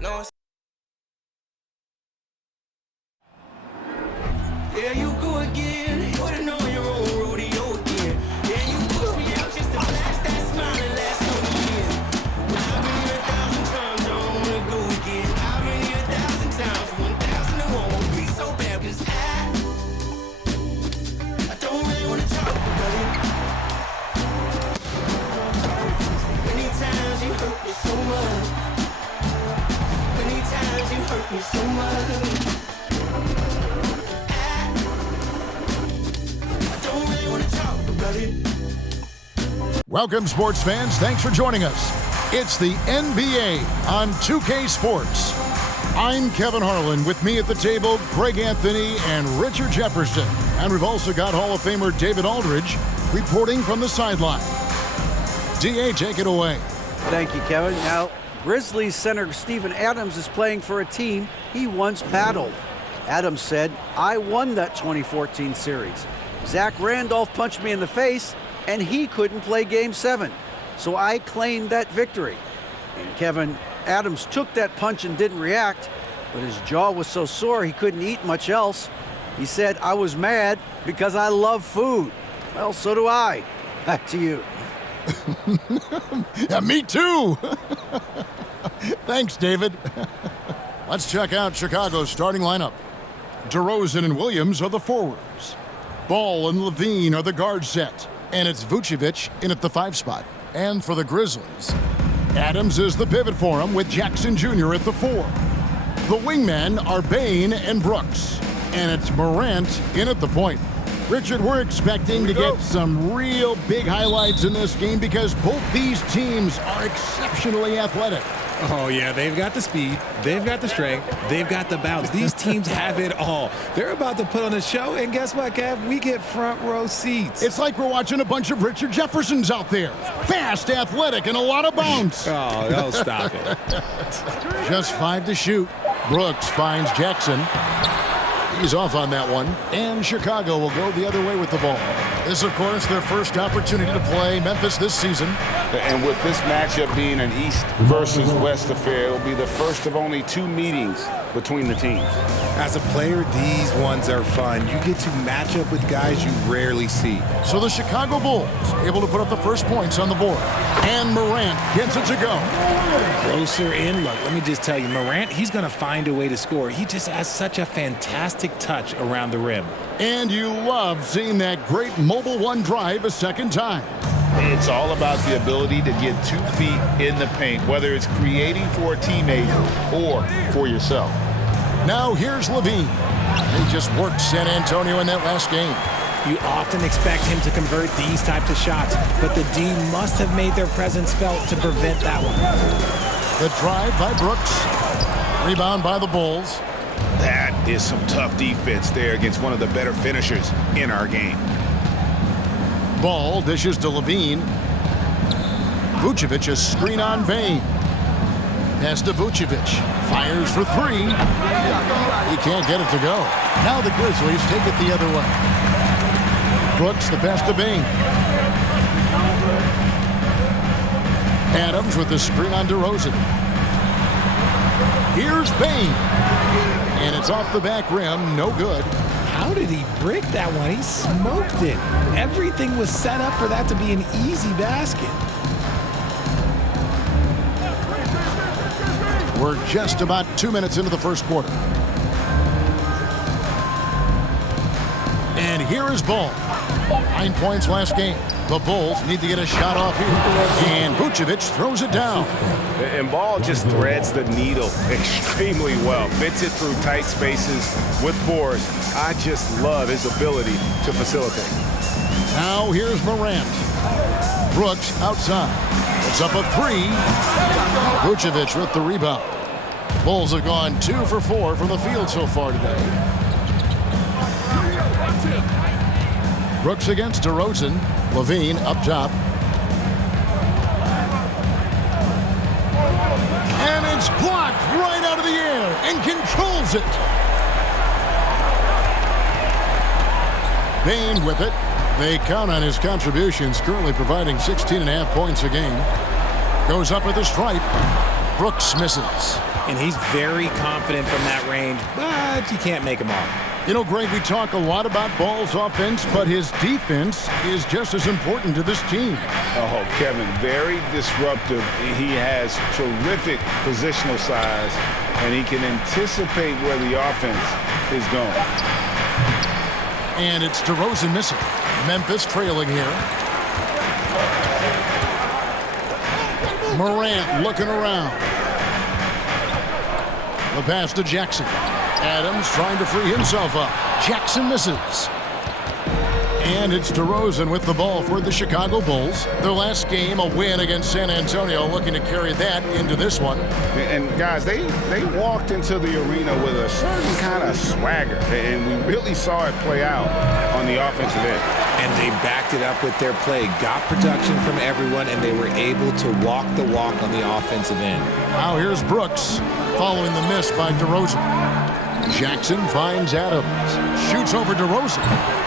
No, there you go again. Putting on your own rodeo again. Yeah, you push me out just to flash that smile and last on the year. I've been here 1,000 times, I don't wanna go again. I've been here 1,000 times, 1,001 won't be so bad, 'cause I don't really wanna talk about it. Many times you hurt me so much. Many times you hurt me so much. Welcome, sports fans. Thanks for joining us. It's the NBA on 2K Sports. I'm Kevin Harlan. With me at the table, Greg Anthony and Richard Jefferson. And we've also got Hall of Famer David Aldridge reporting from the sideline. DA, take it away. Thank you, Kevin. Now, Grizzlies center Steven Adams is playing for a team he once battled. Adams said, "I won that 2014 series. Zach Randolph punched me in the face, and he couldn't play Game 7. So I claimed that victory." And Kevin, Adams took that punch and didn't react, but his jaw was so sore he couldn't eat much else. He said, "I was mad because I love food." Well, so do I. Back to you. Yeah, me too. Thanks, David. Let's check out Chicago's starting lineup. DeRozan and Williams are the forwards. Ball and Levine are the guard set. And it's Vucevic in at the 5 spot. And for the Grizzlies, Adams is the pivot for him with Jackson Jr. at the 4. The wingmen are Bane and Brooks. And it's Morant in at the point. Richard, we're expecting to get some real big highlights in this game because both these teams are exceptionally athletic. Oh, yeah, they've got the speed, they've got the strength, they've got the bounce. These teams have it all. They're about to put on a show, and guess what, Kev? We get front row seats. It's like we're watching a bunch of Richard Jeffersons out there. Fast, athletic, and a lot of bounce. Oh, stop it. Just 5 to shoot. Brooks finds Jackson. He's off on that one. And Chicago will go the other way with the ball. This, of course, their first opportunity to play Memphis this season. And with this matchup being an East versus West affair, it will be the first of only 2 meetings between the teams. As a player, these ones are fun. You get to match up with guys you rarely see. So the Chicago Bulls able to put up the first points on the board. And Morant gets it to go. Closer in. Look, let me just tell you, Morant, he's going to find a way to score. He just has such a fantastic touch around the rim. And you love seeing that great mobile one drive a second time. It's all about the ability to get 2 feet in the paint, whether it's creating for a teammate or for yourself. Now here's Levine. He just worked San Antonio in that last game. You often expect him to convert these types of shots, but the D must have made their presence felt to prevent that one. The drive by Brooks. Rebound by the Bulls. That is some tough defense there against one of the better finishers in our game. Ball dishes to Levine. Vucevic a screen on Bane. Pass to Vucevic. Fires for 3. He can't get it to go. Now the Grizzlies take it the other way. Brooks the pass to Bane. Adams with the screen on DeRozan. Here's Bane. And it's off the back rim. No good. How did he break that one? He smoked it. Everything was set up for that to be an easy basket. We're just about 2 minutes into the first quarter. And here is Ball. 9 points last game. The Bulls need to get a shot off here. And Vucevic throws it down. And Ball just threads the needle extremely well. Fits it through tight spaces with force. I just love his ability to facilitate. Now here's Morant. Brooks outside. It's up a 3. Vucevic with the rebound. Bulls have gone 2 for 4 from the field so far today. Brooks against DeRozan. Levine up top. And it's blocked right out of the air and controls it. Bane with it. They count on his contributions, currently providing 16.5 points a game. Goes up at the stripe. Brooks misses. And he's very confident from that range, but you can't make him all. You know, Greg, we talk a lot about Ball's offense, but his defense is just as important to this team. Oh, Kevin, very disruptive. He has terrific positional size, and he can anticipate where the offense is going. And it's DeRozan missing. Memphis trailing here. Morant looking around. The pass to Jackson. Adams trying to free himself up. Jackson misses. And it's DeRozan with the ball for the Chicago Bulls. Their last game, a win against San Antonio, looking to carry that into this one. And guys, they walked into the arena with a certain kind of swagger, and we really saw it play out on the offensive end. And they backed it up with their play, got production from everyone, and they were able to walk the walk on the offensive end. Now here's Brooks following the miss by DeRozan. Jackson finds Adams, shoots over DeRozan.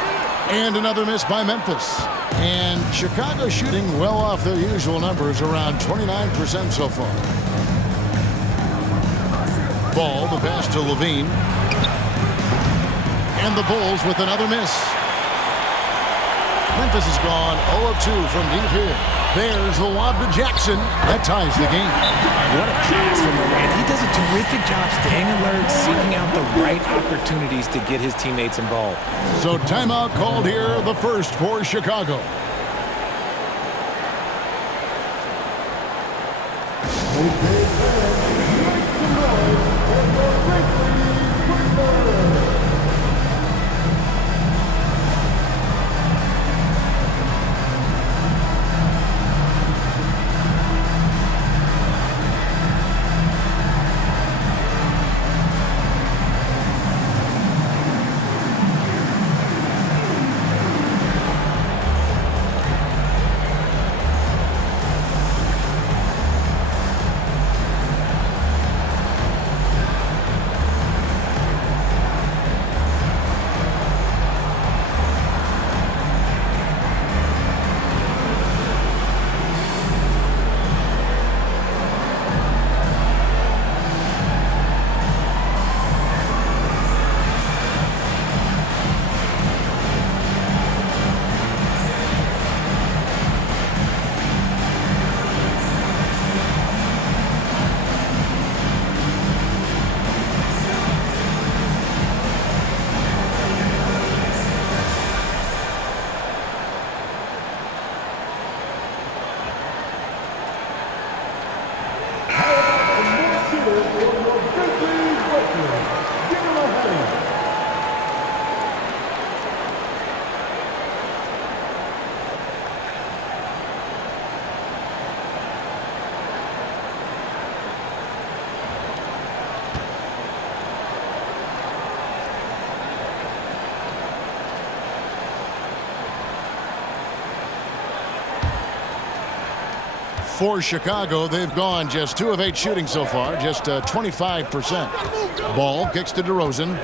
And another miss by Memphis. And Chicago shooting well off their usual numbers, around 29% so far. Ball, the pass to Levine. And the Bulls with another miss. Memphis has gone 0 of 2 from deep here. There's the lob to Jackson. That ties the game. What a pass from Morant. He does a terrific job staying alert, seeking out the right opportunities to get his teammates involved. So timeout called here, the first for Chicago. For Chicago, they've gone just 2 of 8 shooting so far, just 25%. Ball kicks to DeRozan.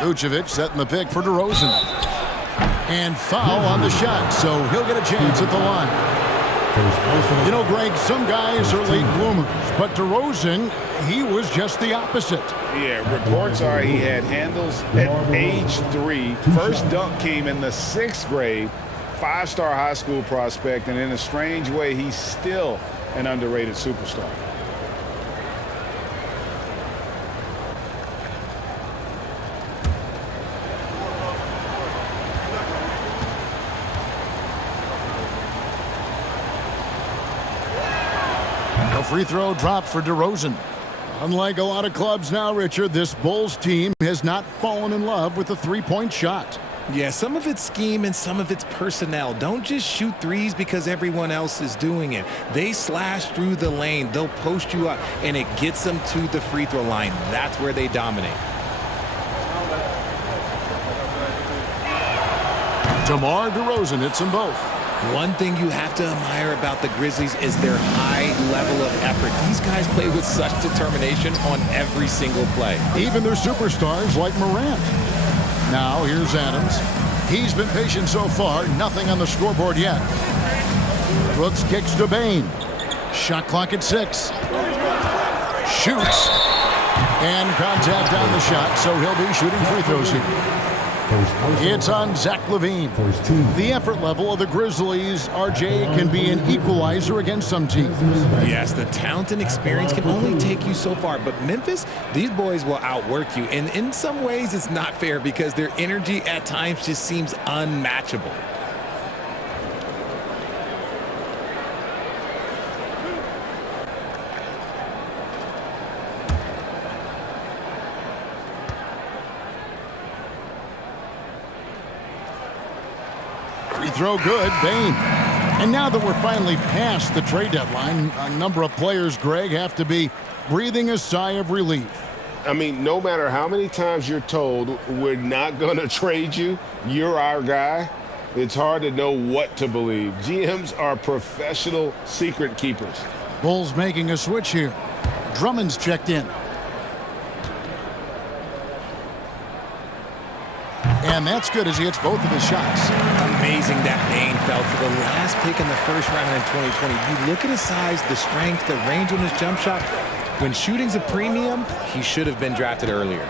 Vucevic setting the pick for DeRozan. And foul on the shot, so he'll get a chance at the line. You know, Greg, some guys are late bloomers, but DeRozan, he was just the opposite. Yeah, reports are he had handles at age 3. First dunk came in the 6th grade. 5-star high school prospect, and in a strange way, he's still an underrated superstar. A free throw dropped for DeRozan. Unlike a lot of clubs now, Richard, this Bulls team has not fallen in love with the three-point shot. Yeah, some of it's scheme and some of it's personnel. Don't just shoot threes because everyone else is doing it. They slash through the lane. They'll post you up, and it gets them to the free throw line. That's where they dominate. DeMar DeRozan hits them both. One thing you have to admire about the Grizzlies is their high level of effort. These guys play with such determination on every single play. Even their superstars like Morant. Now here's Adams. He's been patient so far. Nothing on the scoreboard yet. Brooks kicks to Bain. Shot clock at 6. Shoots. And contact on the shot, so he'll be shooting free throws here. It's on Zach LaVine. The effort level of the Grizzlies, RJ, can be an equalizer against some teams. Yes, the talent and experience can only take you so far, but Memphis, these boys will outwork you. And in some ways, it's not fair because their energy at times just seems unmatchable. Free throw good, Bain. And now that we're finally past the trade deadline, a number of players, Greg, have to be breathing a sigh of relief. I mean, no matter how many times you're told we're not going to trade you, you're our guy, it's hard to know what to believe. GMs are professional secret keepers. Bulls making a switch here. Drummond's checked in. And that's good as he hits both of his shots. Amazing that Bain fell to the last pick in the first round in 2020. You look at his size, the strength, the range on his jump shot. When shooting's a premium, he should have been drafted earlier.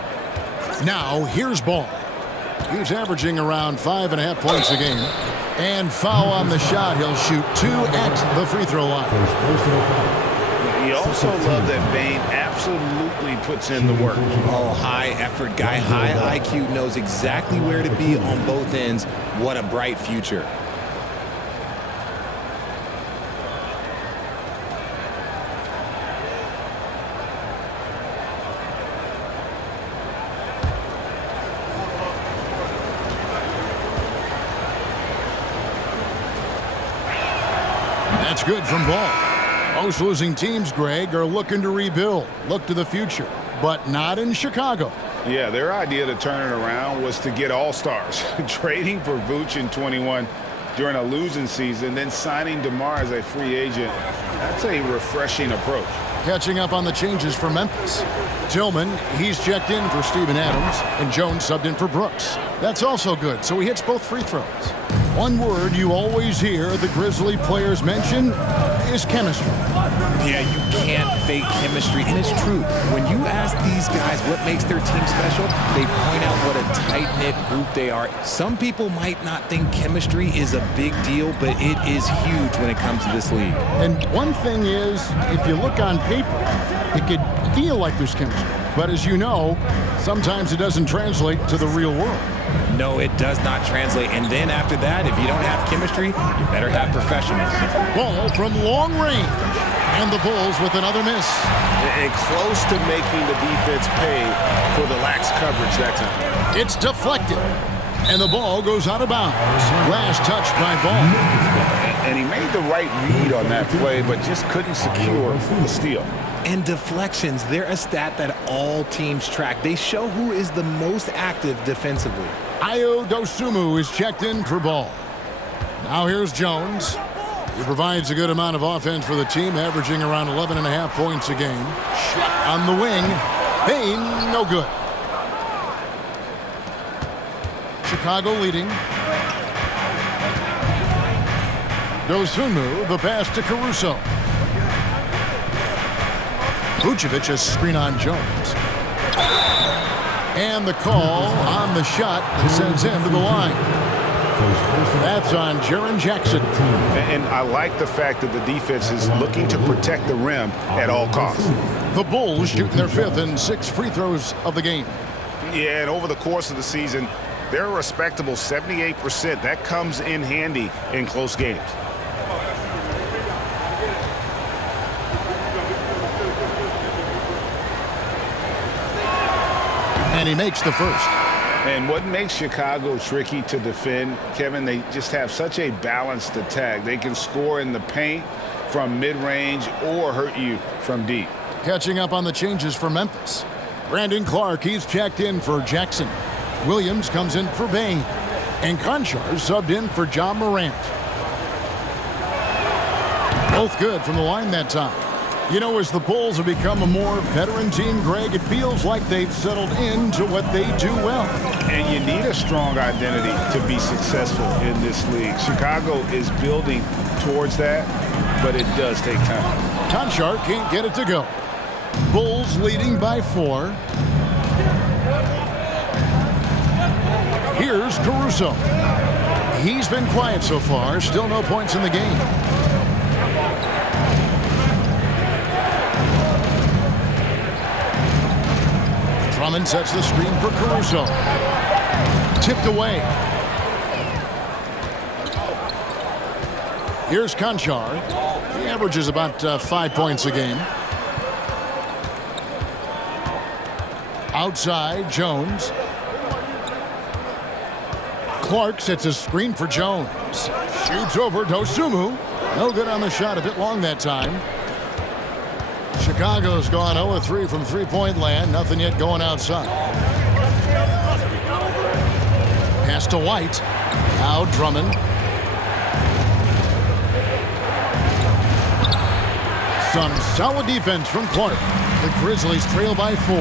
Now, here's Ball. He's averaging around 5.5 points a game. And foul on the shot. He'll shoot 2 at the free throw line. You also love that Bain absolutely puts in the work. Oh, high effort guy, high IQ, knows exactly where to be on both ends. What a bright future. That's good from Ball. Most losing teams, Greg, are looking to rebuild, look to the future, but not in Chicago. Yeah, their idea to turn it around was to get all-stars. Trading for Vooch in 21 during a losing season, then signing DeMar as a free agent. That's a refreshing approach. Catching up on the changes for Memphis. Tillman, he's checked in for Steven Adams, and Jones subbed in for Brooks. That's also good, so he hits both free throws. One word you always hear the Grizzly players mention is chemistry. Yeah, you can't fake chemistry, and it's true. When you ask these guys what makes their team special, they point out what a tight-knit group they are. Some people might not think chemistry is a big deal, but it is huge when it comes to this league. And one thing is, if you look on paper, it could feel like there's chemistry. But as you know, sometimes it doesn't translate to the real world. No, it does not translate. And then after that, if you don't have chemistry, you better have professionals. Ball from long range. And the Bulls with another miss. And close to making the defense pay for the lax coverage that time. It's deflected. And the ball goes out of bounds. Last touch by Ball. And he made the right read on that play, but just couldn't secure the steal. And deflections, they're a stat that all teams track. They show who is the most active defensively. Ayo Dosunmu is checked in for Ball. Now here's Jones. He provides a good amount of offense for the team, averaging around 11.5 points a game. Shot on the wing. Bain, no good. Chicago leading. Dosunmu, the pass to Caruso. Vucevic a screen on Jones. And the call on the shot that sends him to the line. That's on Jaren Jackson. And I like the fact that the defense is looking to protect the rim at all costs. The Bulls shooting their 5th and 6th free throws of the game. Yeah, and over the course of the season, they're a respectable 78%. That comes in handy in close games. And he makes the first. And what makes Chicago tricky to defend, Kevin, they just have such a balanced attack. They can score in the paint from mid-range or hurt you from deep. Catching up on the changes for Memphis. Brandon Clark, he's checked in for Jackson. Williams comes in for Bain. And Conchar subbed in for John Morant. Both good from the line that time. You know, as the Bulls have become a more veteran team, Greg, it feels like they've settled into what they do well. And you need a strong identity to be successful in this league. Chicago is building towards that, but it does take time. Conchar can't get it to go. Bulls leading by 4. Here's Caruso. He's been quiet so far. Still no points in the game. Drummond sets the screen for Caruso. Tipped away. Here's Conchar. He averages about 5 points a game. Outside, Jones. Clark sets a screen for Jones. Shoots over Dosunmu. No good on the shot. A bit long that time. Chicago's gone 0-3 from three-point land. Nothing yet going outside. Pass to White. Now Drummond. Some solid defense from Clark. The Grizzlies trail by 4.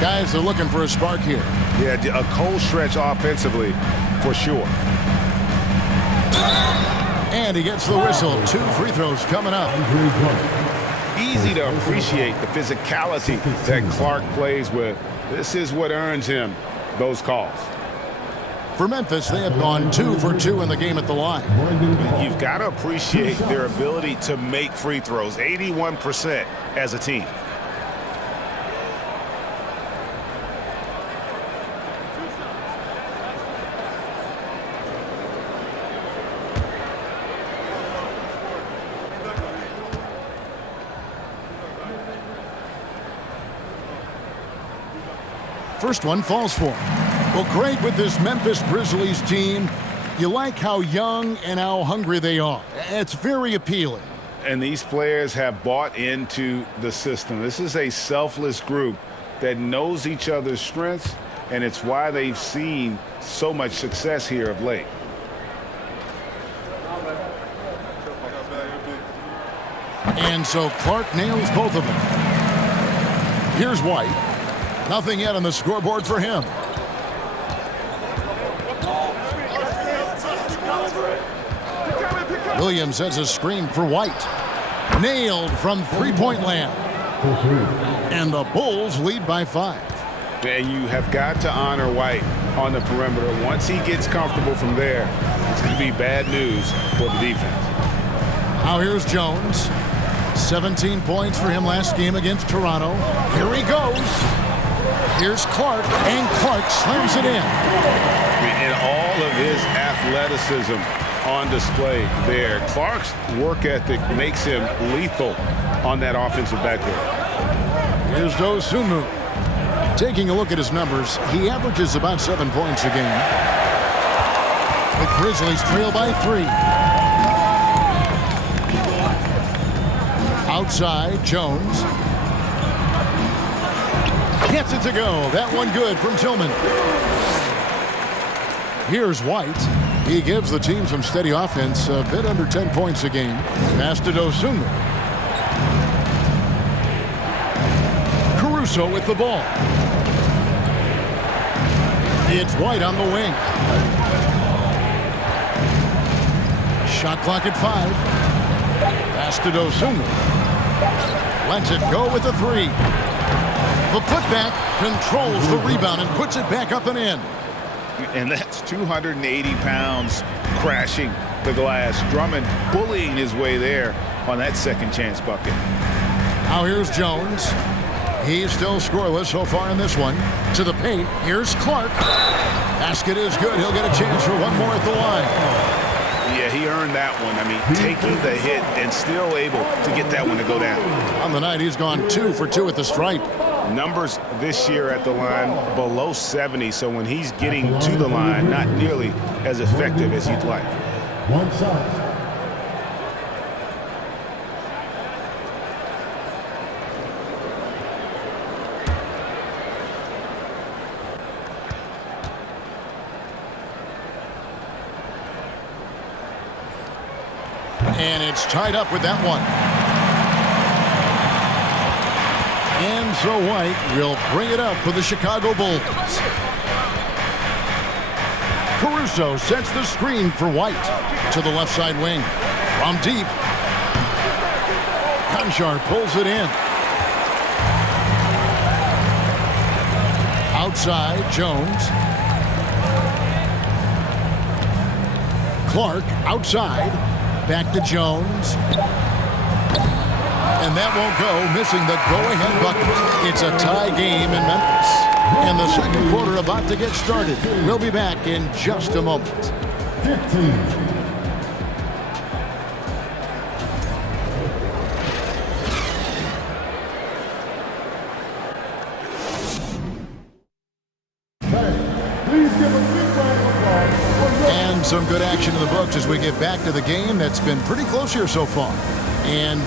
Guys are looking for a spark here. Yeah, a cold stretch offensively for sure. And he gets the whistle. 2 free throws coming up. Easy to appreciate the physicality that Clark plays with. This is what earns him those calls. For Memphis, they have gone 2 for 2 in the game at the line. You've got to appreciate their ability to make free throws, 81% as a team. First one falls for him. Well, Greg, with this Memphis Grizzlies team, you like how young and how hungry they are. It's very appealing. And these players have bought into the system. This is a selfless group that knows each other's strengths, and it's why they've seen so much success here of late. And so Clark nails both of them. Here's White. Nothing yet on the scoreboard for him. Williams has a screen for White. Nailed from three-point land. And the Bulls lead by 5. And you have got to honor White on the perimeter. Once he gets comfortable from there, it's going to be bad news for the defense. Now here's Jones. 17 points for him last game against Toronto. Here he goes. Here's Clark, and Clark slams it in. And all of his athleticism on display there. Clark's work ethic makes him lethal on that offensive backboard. Here's Dosunmu. Taking a look at his numbers, he averages about 7 points a game. The Grizzlies trail by 3. Outside, Jones. Gets it to go. That one good from Tillman. Here's White. He gives the team some steady offense, a bit under 10 points a game. Pass to Dosunmu. Caruso with the ball. It's White on the wing. Shot clock at 5. Pass to Dosunmu. Lets it go with the 3. The putback controls the rebound and puts it back up and in. And that's 280 pounds crashing the glass. Drummond bullying his way there on that second chance bucket. Now here's Jones. He's still scoreless so far in this one. To the paint, here's Clark. Basket is good. He'll get a chance for one more at the line. Yeah, he earned that one. I mean, taking the hit and still able to get that one to go down. On the night, he's gone 2 for 2 at the stripe. Numbers this year at the line below 70, so when he's getting to the line, not nearly as effective as you'd like. One side. And it's tied up with that one. And so White will bring it up for the Chicago Bulls. Caruso sets the screen for White to the left side wing. From deep, Conchar pulls it in. Outside, Jones. Clark outside. Back to Jones. And that won't go, missing the go-ahead bucket. It's a tie game in Memphis. And the second quarter about to get started. We'll be back in just a moment. 15. And some good action in the books as we get back to the game that's been pretty close here so far. And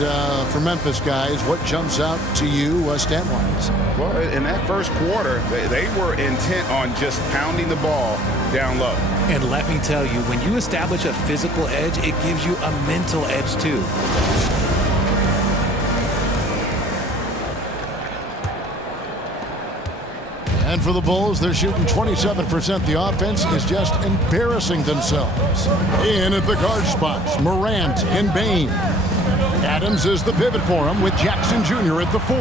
for Memphis guys, what jumps out to you stat-wise? Well, in that first quarter, they were intent on just pounding the ball down low. And let me tell you, when you establish a physical edge, it gives you a mental edge too. And for the Bulls, they're shooting 27%. The offense is just embarrassing themselves. In at the guard spots, Morant and Bain. Adams is the pivot for him with Jackson Jr. at the 4.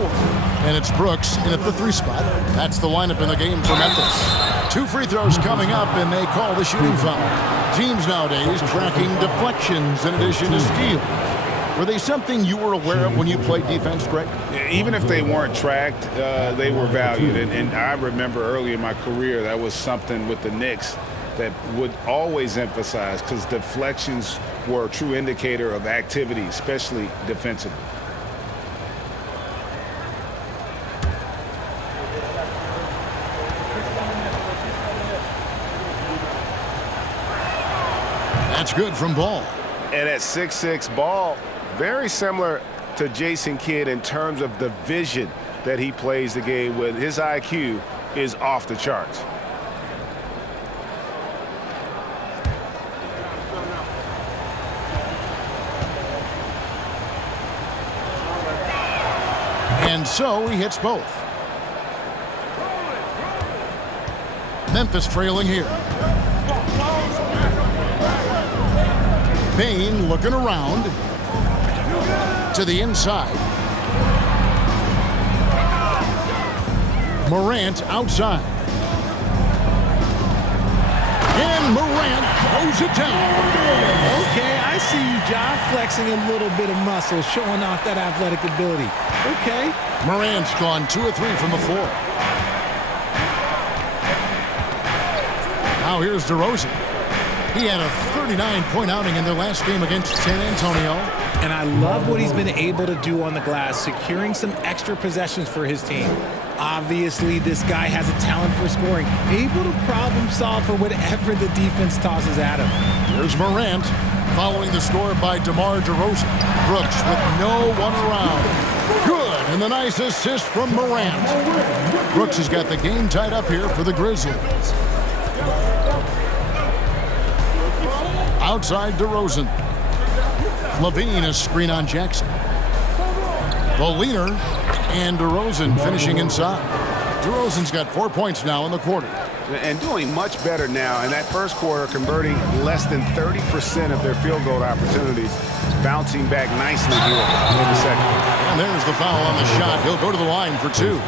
And it's Brooks in at the 3 spot. That's the lineup in the game for Memphis. 2 free throws coming up, and they call the shooting foul. Teams nowadays tracking deflections in addition to steals. Were they something you were aware of when you played defense, Greg? Even if they weren't tracked, they were valued. And I remember early in my career, that was something with the Knicks that would always emphasize, because deflections were a true indicator of activity, especially defensively. That's good from Ball. And at 6'6", Ball, very similar to Jason Kidd in terms of the vision that he plays the game with. His IQ is off the charts. And so he hits both. Memphis trailing here. Bain looking around to the inside. Morant outside. And Morant throws it down. Okay, I see you, Ja, flexing a little bit of muscle, showing off that athletic ability. Okay. Morant's gone 2 of 3 from the floor. Now here's DeRozan. He had a 39-point outing in their last game against San Antonio. And I love what he's been able to do on the glass, securing some extra possessions for his team. Obviously, this guy has a talent for scoring, able to problem solve for whatever the defense tosses at him. Here's Morant, following the score by DeMar DeRozan. Brooks with no one around. Good, and the nice assist from Morant. Brooks has got the game tied up here for the Grizzlies. Outside DeRozan. Levine a screen on Jackson. The leaner, and DeRozan finishing inside. DeRozan's got 4 points now in the quarter. And doing much better now. In that first quarter, converting less than 30% of their field goal opportunities, bouncing back nicely here in the second. And there's the foul on the shot. He'll go to the line for 2.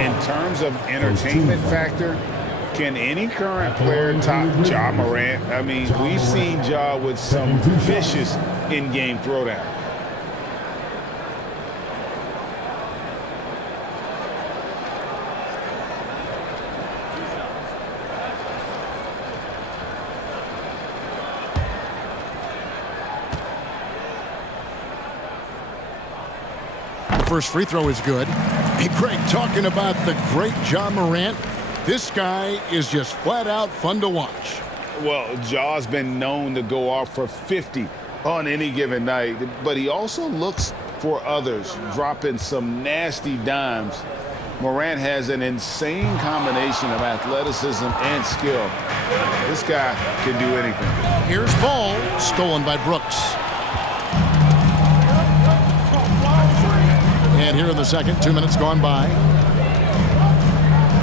In terms of entertainment factor, can any current player top Ja Morant? I mean, we've seen Ja with some vicious in-game throwdown. The first free throw is good. Hey, Greg, talking about the great Ja Morant, this guy is just flat out fun to watch. Well, Ja's been known to go off for 50 on any given night, but he also looks for others, dropping some nasty dimes. Morant has an insane combination of athleticism and skill. This guy can do anything. Here's ball, stolen by Brooks. And here in the second. 2 minutes gone by.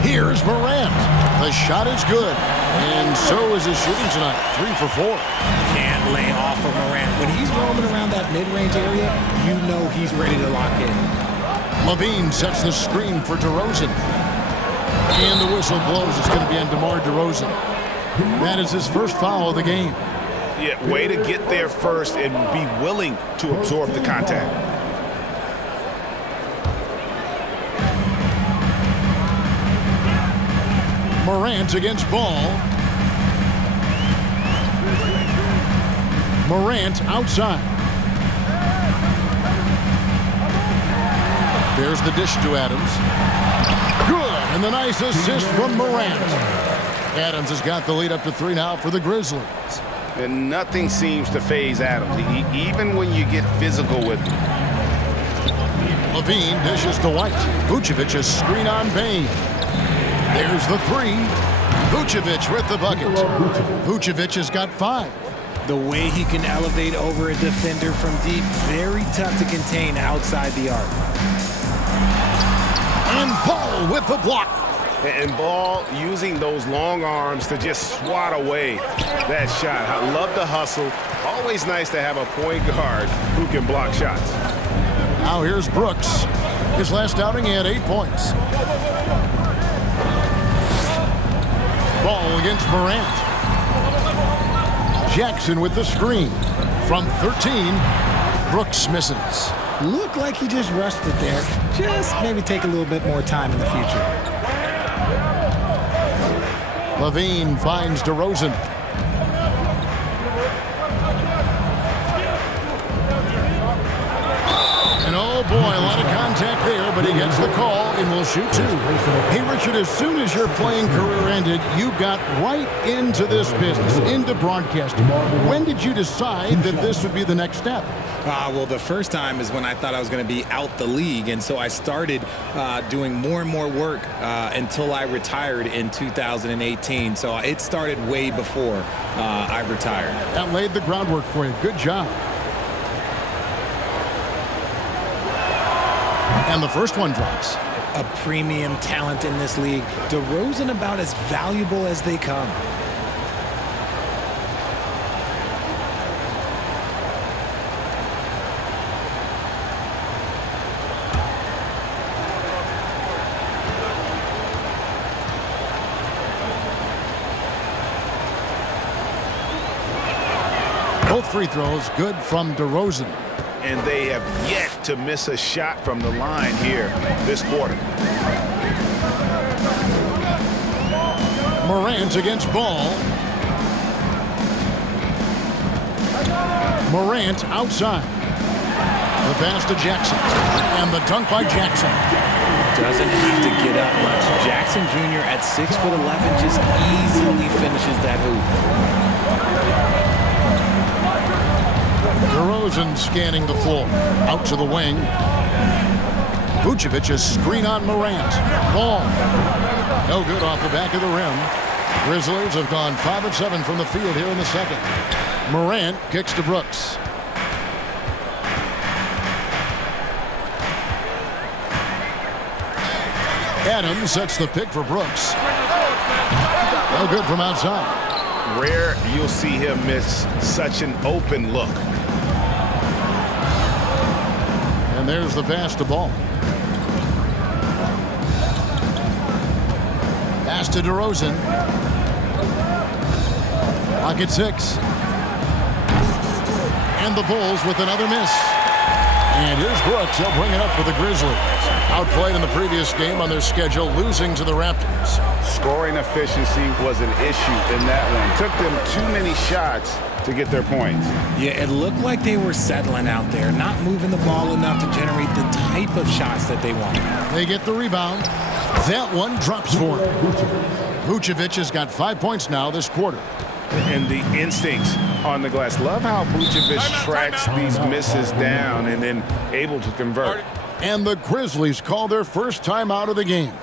Here's Morant. The shot is good. And so is his shooting tonight. 3 for 4. Can't lay off of Morant. When he's roaming around that mid-range area, you know he's ready to lock in. Levine sets the screen for DeRozan. And the whistle blows. It's going to be on DeMar DeRozan. That is his first foul of the game. Yeah, way to get there first and be willing to absorb the contact. Morant against Ball. Morant outside. There's the dish to Adams. Good, and the nice assist from Morant. Adams has got the lead up to 3 now for the Grizzlies. And nothing seems to faze Adams, even when you get physical with him. Levine dishes to White. Vucevic a screen on Bain. There's the 3. Vucevic with the bucket. Vucevic has got 5. The way he can elevate over a defender from deep, very tough to contain outside the arc. And Ball with the block. And Ball using those long arms to just swat away that shot. I love the hustle. Always nice to have a point guard who can block shots. Now here's Brooks. His last outing, he had 8 points. Ball against Morant. Jackson with the screen. From 13, Brooks misses. Looked like he just rushed it there. Just maybe take a little bit more time in the future. Levine finds DeRozan. And oh boy, a lot of contact there, but he gets the call and will shoot 2. Hey, Richard, as soon as your playing career ended, you got right into this business, into broadcasting. When did you decide that this would be the next step? Well, the first time is when I thought I was going to be out the league, and so I started doing more and more work until I retired in 2018. So it started way before I retired. That laid the groundwork for you. Good job. And the first one drops. A premium talent in this league. DeRozan about as valuable as they come. Both free throws good from DeRozan. And they have yet to miss a shot from the line here this quarter. Morant against Ball. Morant outside. The pass to Jackson. And the dunk by Jackson. Doesn't have to get up much. Jackson Jr. at 6'11" just easily finishes that hoop. DeRozan scanning the floor. Out to the wing. Vucevic a screen on Morant. Ball. No good off the back of the rim. Grizzlies have gone 5 of 7 from the field here in the second. Morant kicks to Brooks. Adams sets the pick for Brooks. No good from outside. Rare you'll see him miss such an open look. And there's the pass to Ball. Pass to DeRozan. Clock at 6. And the Bulls with another miss. And here's Brooks. He'll bring it up for the Grizzlies. Outplayed in the previous game on their schedule, losing to the Raptors. Scoring efficiency was an issue in that one. Took them too many shots to get their points. Yeah, it looked like they were settling out there, not moving the ball enough to generate the type of shots that they want. They get the rebound. That one drops for him. Vucevic has got 5 points now this quarter. And the instincts on the glass. Love how Vucevic tracks these misses down and then able to convert. And the Grizzlies call their first time out of the game.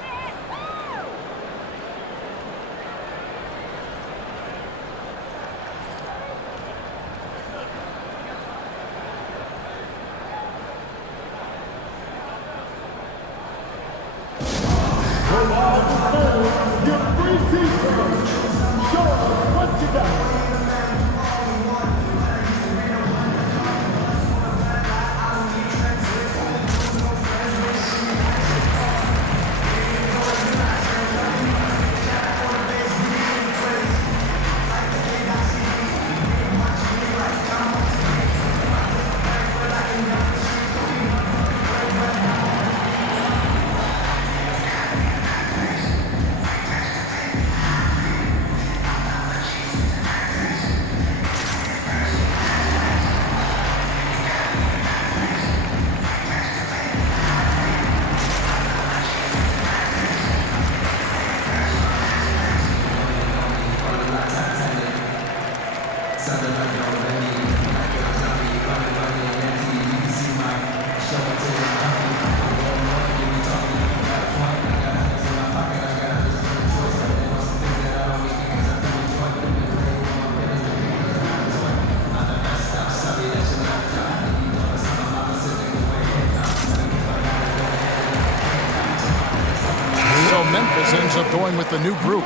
going with the new group.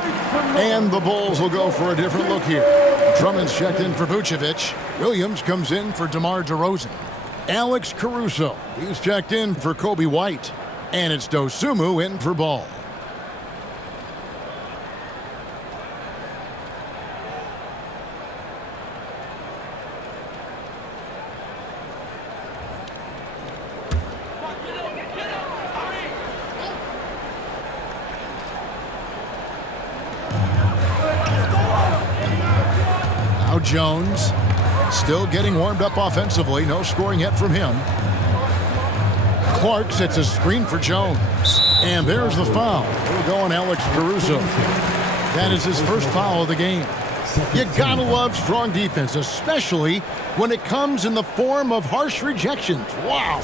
And the Bulls will go for a different look here. Drummond's checked in for Vucevic. Williams comes in for DeMar DeRozan. Alex Caruso, he's checked in for Kobe White. And it's Dosunmu in for Ball. Now Jones, still getting warmed up offensively. No scoring yet from him. Clark sets a screen for Jones. And there's the foul. We're going Alex Caruso. That is his first foul of the game. You gotta love strong defense, especially when it comes in the form of harsh rejections. Wow.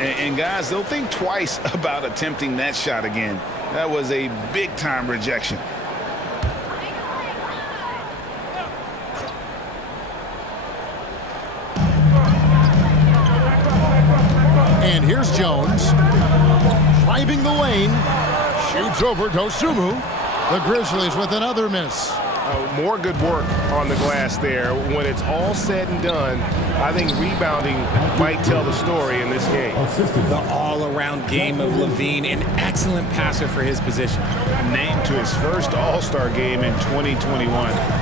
And guys, they'll think twice about attempting that shot again. That was a big-time rejection. And here's Jones, driving the lane, shoots over Dosunmu. The Grizzlies with another miss. More good work on the glass there. When it's all said and done, I think rebounding might tell the story in this game. The all-around game of LaVine, an excellent passer for his position. Named to his first All-Star game in 2021,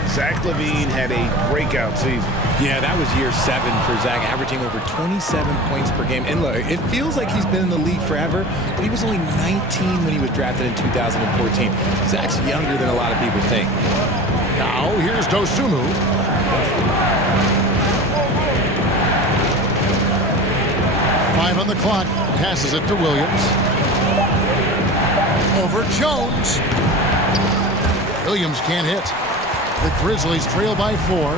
Zach LaVine had a breakout season. Yeah, that was year 7 for Zach, averaging over 27 points per game. And look, it feels like he's been in the league forever, but he was only 19 when he was drafted in 2014. Zach's younger than a lot of people think. Now here's Dosunmu. Five on the clock. Passes it to Williams. Over Jones. Williams can't hit. The Grizzlies trail by 4.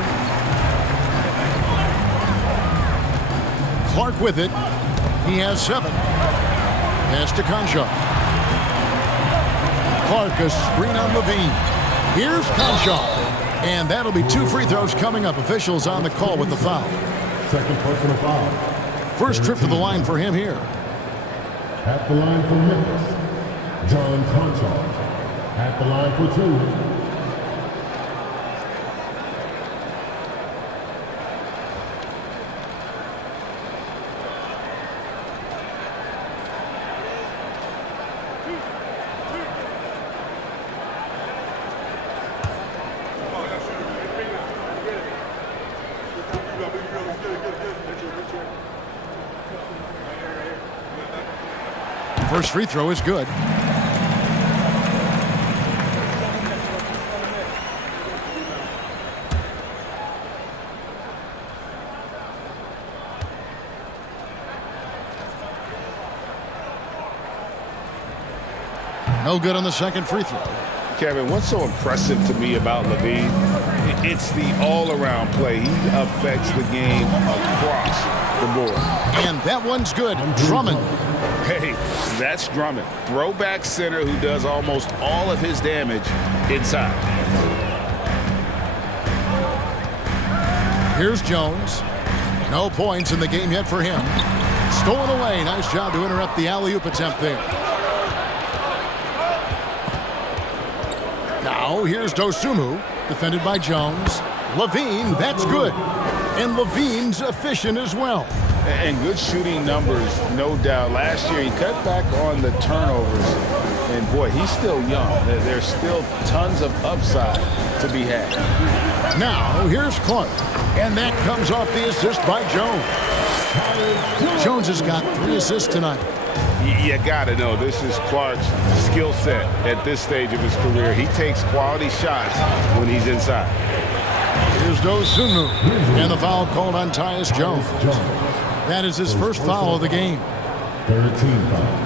Clark with it. He has 7. Pass to Concha. Clark, a screen on LaVine. Here's Concha. And that'll be 2 free throws coming up. Officials on the call with the foul. Second personal foul. First trip to the line for him here. At the line for Memphis, John Concha. At the line for 2. First free throw is good. No good on the second free throw. Kevin, what's so impressive to me about LaVine? It's the all-around play. He affects the game across the board. And that one's good. Drummond. Hey, that's Drummond. Throwback center who does almost all of his damage inside. Here's Jones. No points in the game yet for him. Stolen away. Nice job to interrupt the alley-oop attempt there. Now here's Dosunmu, defended by Jones. LaVine, that's good. And LaVine's efficient as well. And good shooting numbers, no doubt. Last year, he cut back on the turnovers. And, boy, he's still young. There's still tons of upside to be had. Now, here's Clark. And that comes off the assist by Jones. Jones has got 3 assists tonight. You got to know, this is Clark's skill set at this stage of his career. He takes quality shots when he's inside. Here's Dosunmu. And the foul called on Tyus Jones. That is his first foul of the game. 13 foul.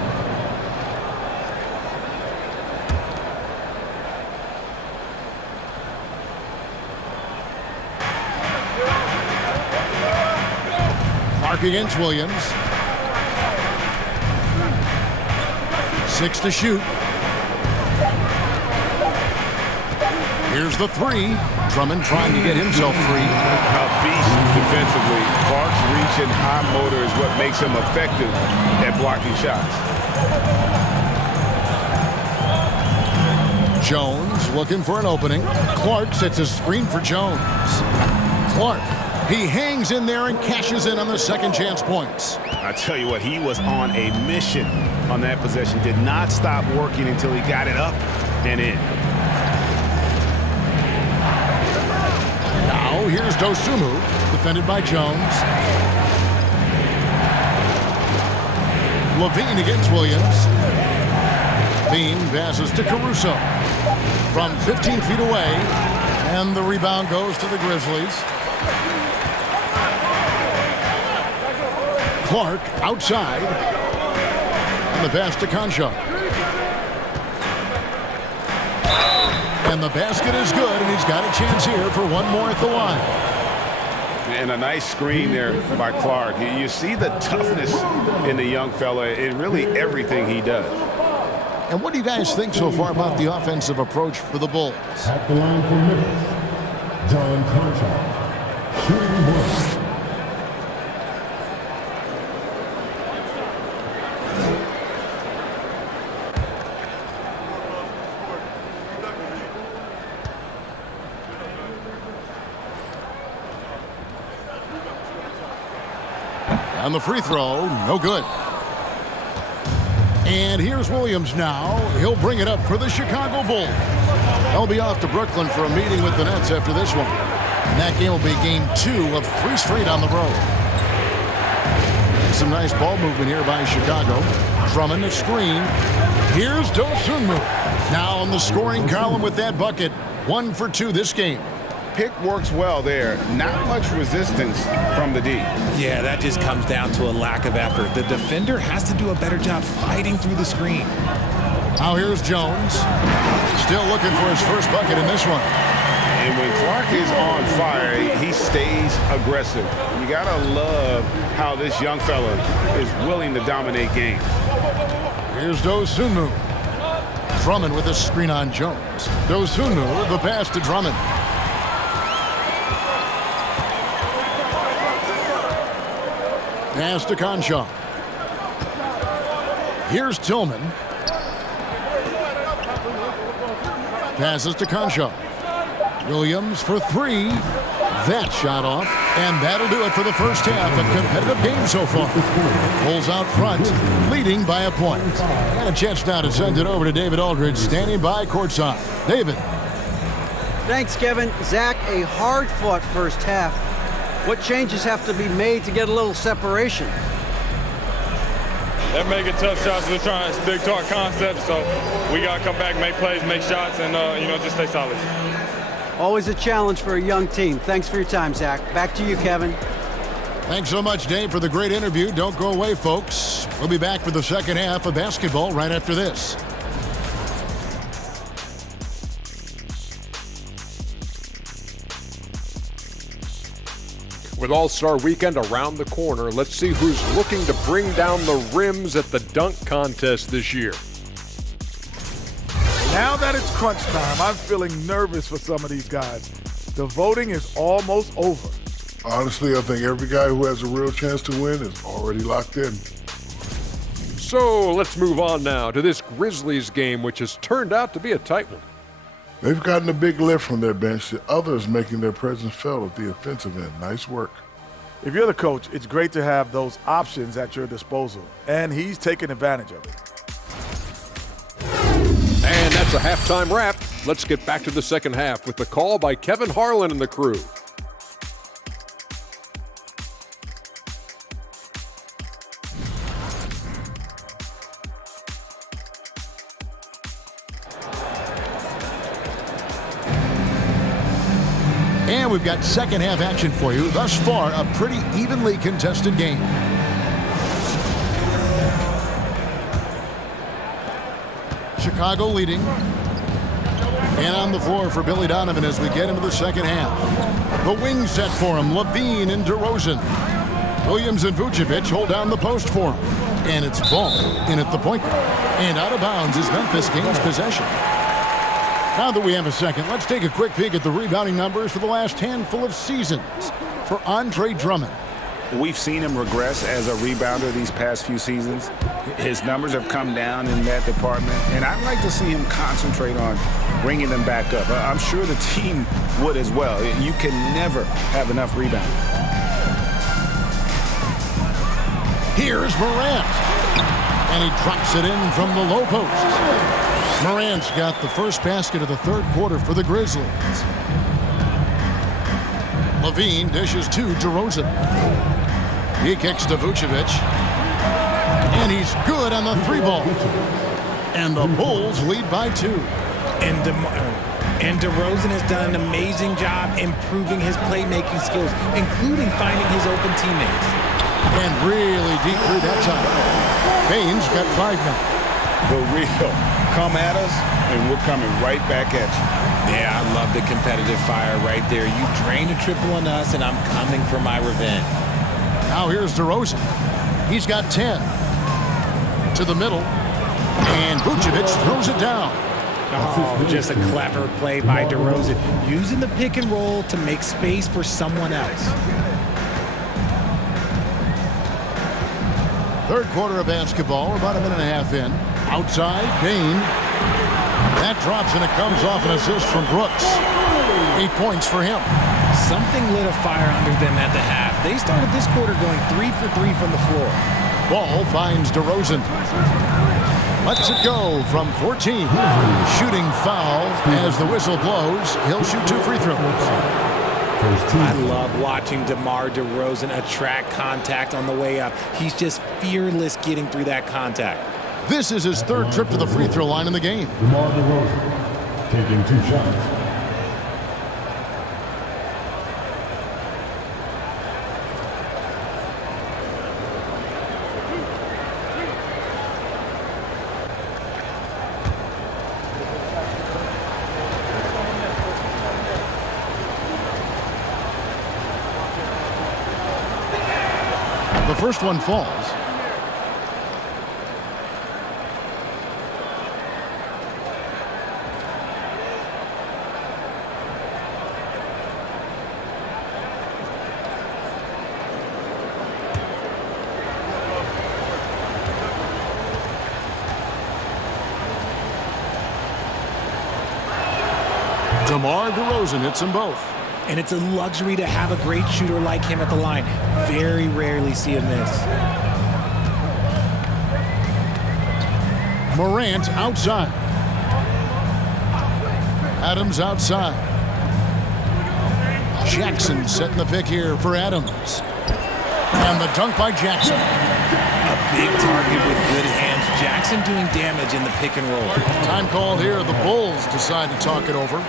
Clark against Williams. 6 to shoot. Here's the 3. Drummond trying to get himself free. A beast defensively. Clark's reach and high motor is what makes him effective at blocking shots. Jones looking for an opening. Clark sets a screen for Jones. Clark, he hangs in there and cashes in on the second chance points. I tell you what, he was on a mission on that possession. Did not stop working until he got it up and in. Now here's Dosunmu, defended by Jones. Levine against Williams. Levine passes to Caruso from 15 feet away, and the rebound goes to the Grizzlies. Clark outside, and the pass to Concha. And the basket is good, and he's got a chance here for one more at the line. And a nice screen there by Clark. You see the toughness in the young fella in really everything he does. And what do you guys think so far about the offensive approach for the Bulls? At the line for Memphis, John Concha, shooting one. And the free throw, no good. And here's Williams now. He'll bring it up for the Chicago Bulls. They'll be off to Brooklyn for a meeting with the Nets after this one. And that game will be game 2 of 3 straight on the road. Some nice ball movement here by Chicago. Drummond a screen. Here's Dosunmu. Now on the scoring column with that bucket. 1 for 2 this game. Pick works well there. Not much resistance from the D. Yeah, that just comes down to a lack of effort. The defender has to do a better job fighting through the screen. Now here's Jones. Still looking for his first bucket in this one. And when Clark is on fire, he stays aggressive. You gotta love how this young fella is willing to dominate games. Here's Dosunmu. Drummond with a screen on Jones. Dosunmu, the pass to Drummond. Pass to Concha. Here's Tillman. Passes to Concha. Williams for 3. That shot off, and that'll do it for the first half. A competitive game so far. Bulls out front, leading by a point. Got a chance now to send it over to David Aldridge, standing by courtside. David. Thanks, Kevin. Zach, a hard-fought first half. What changes have to be made to get a little separation? They're making tough shots. They're trying. It's big talk concept, so we got to come back, make plays, make shots, and just stay solid. Always a challenge for a young team. Thanks for your time, Zach. Back to you, Kevin. Thanks so much, Dave, for the great interview. Don't go away, folks. We'll be back for the second half of basketball right after this. With All-Star Weekend around the corner, let's see who's looking to bring down the rims at the dunk contest this year. Now that it's crunch time, I'm feeling nervous for some of these guys. The voting is almost over. Honestly, I think every guy who has a real chance to win is already locked in. So let's move on now to this Grizzlies game, which has turned out to be a tight one. They've gotten a big lift from their bench, the others making their presence felt at the offensive end. Nice work. If you're the coach, it's great to have those options at your disposal, and he's taking advantage of it. And that's a halftime wrap. Let's get back to the second half with the call by Kevin Harlan and the crew. And we've got second half action for you. Thus far, a pretty evenly contested game. Chicago leading. And on the floor for Billy Donovan as we get into the second half. The wing set for him, Levine and DeRozan. Williams and Vucevic hold down the post for him. And it's Ball in at the point guard. And out of bounds as Memphis gains possession. Now that we have a second, let's take a quick peek at the rebounding numbers for the last handful of seasons for Andre Drummond. We've seen him regress as a rebounder these past few seasons. His numbers have come down in that department, and I'd like to see him concentrate on bringing them back up. I'm sure the team would as well. You can never have enough rebounding. Here's Morant. And he drops it in from the low post. Morant's got the first basket of the third quarter for the Grizzlies. Levine dishes to DeRozan. He kicks to Vucevic. And he's good on the three ball. And the Bulls lead by 2. And DeRozan has done an amazing job improving his playmaking skills, including finding his open teammates. And really deep through that time. Baines got 5 now. The real. Come at us, and we're coming right back at you. Yeah, I love the competitive fire right there. You drain a triple on us, and I'm coming for my revenge. Now here's DeRozan. He's got 10. To the middle. And Vucevic throws it down. Oh, just a clever play by DeRozan, using the pick and roll to make space for someone else. Third quarter of basketball, about a minute and a half in. Outside, Bain. That drops, and it comes off an assist from Brooks. 8 points for him. Something lit a fire under them at the half. They started this quarter going 3 for 3 from the floor. Ball finds DeRozan. Lets it go from 14. Shooting foul as the whistle blows. He'll shoot 2 free throws. I love watching DeMar DeRozan attract contact on the way up. He's just fearless getting through that contact. This is his third trip to the free throw line in the game. DeMar DeRozan taking 2 shots. The first one falls. DeMar DeRozan hits them both. And it's a luxury to have a great shooter like him at the line. Very rarely see him miss. Morant outside. Adams outside. Jackson setting the pick here for Adams. And the dunk by Jackson. A big target with good hands. Jackson doing damage in the pick and roll. Time called here. The Bulls decide to talk it over.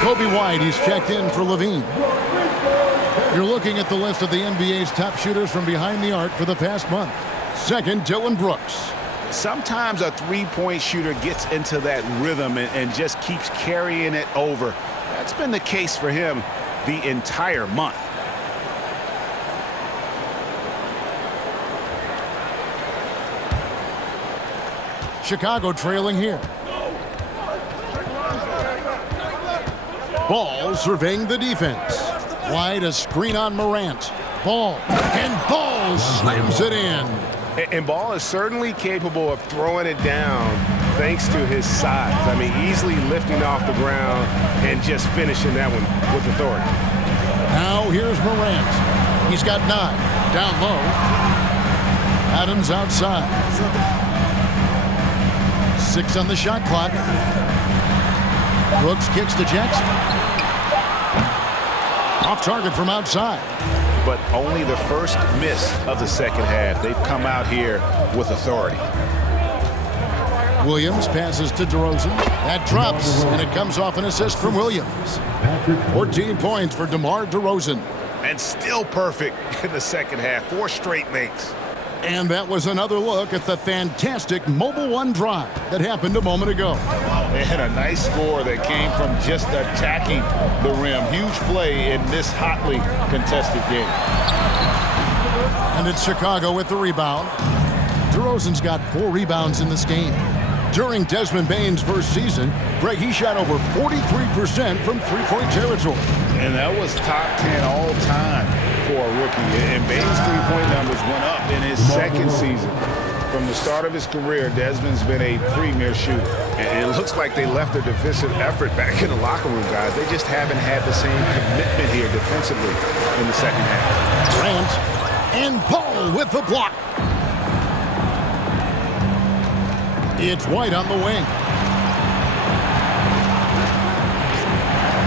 Kobe White, he's checked in for Levine. You're looking at the list of the NBA's top shooters from behind the arc for the past month. Second, Dylan Brooks. Sometimes a three-point shooter gets into that rhythm and just keeps carrying it over. That's been the case for him the entire month. Chicago trailing here. Ball surveying the defense. Wide, a screen on Morant. Ball. And Ball slams it in. And Ball is certainly capable of throwing it down thanks to his size. I mean, easily lifting off the ground and just finishing that one with authority. Now here's Morant. He's got 9. Down low. Adams outside. 6 on the shot clock. Brooks kicks to Jackson. Off target from outside. But only the first miss of the second half. They've come out here with authority. Williams passes to DeRozan. That drops, and it comes off an assist from Williams. 14 points for DeMar DeRozan. And still perfect in the second half. 4 straight makes. And that was another look at the fantastic Mobile One drive that happened a moment ago. They had a nice score that came from just attacking the rim. Huge play in this hotly contested game. And it's Chicago with the rebound. DeRozan's got 4 rebounds in this game. During Desmond Bane's first season, Greg, he shot over 43% from three-point territory. And that was top 10 all time for a rookie. And Bane's three-point numbers went up in his second season. From the start of his career, Desmond's been a premier shooter. And it looks like they left their defensive effort back in the locker room, guys. They just haven't had the same commitment here defensively in the second half. Grant and Paul with the block. It's White on the wing.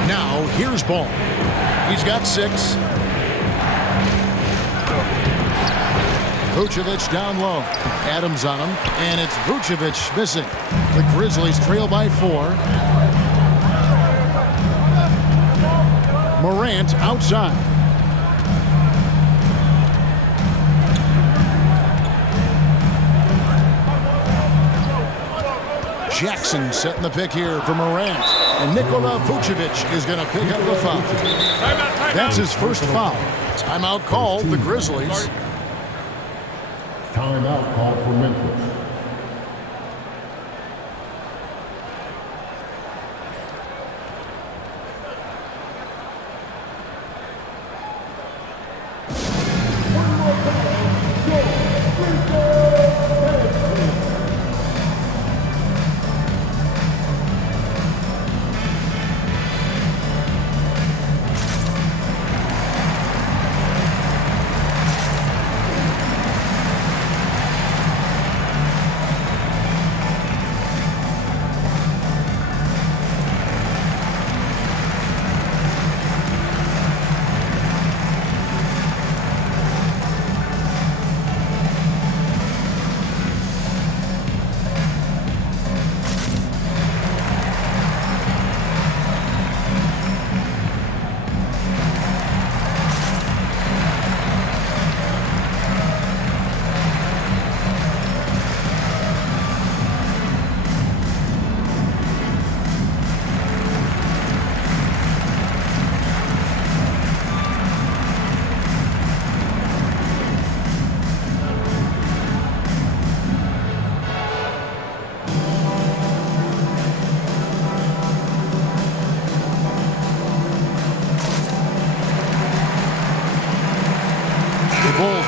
Now here's Ball. He's got 6. Vucevic down low. Adams on him, and it's Vucevic missing. The Grizzlies trail by 4. Morant outside. Jackson setting the pick here for Morant. And Nikola Vucevic is going to pick up the foul. That's his first foul. Timeout called the Grizzlies. Timeout called for Memphis.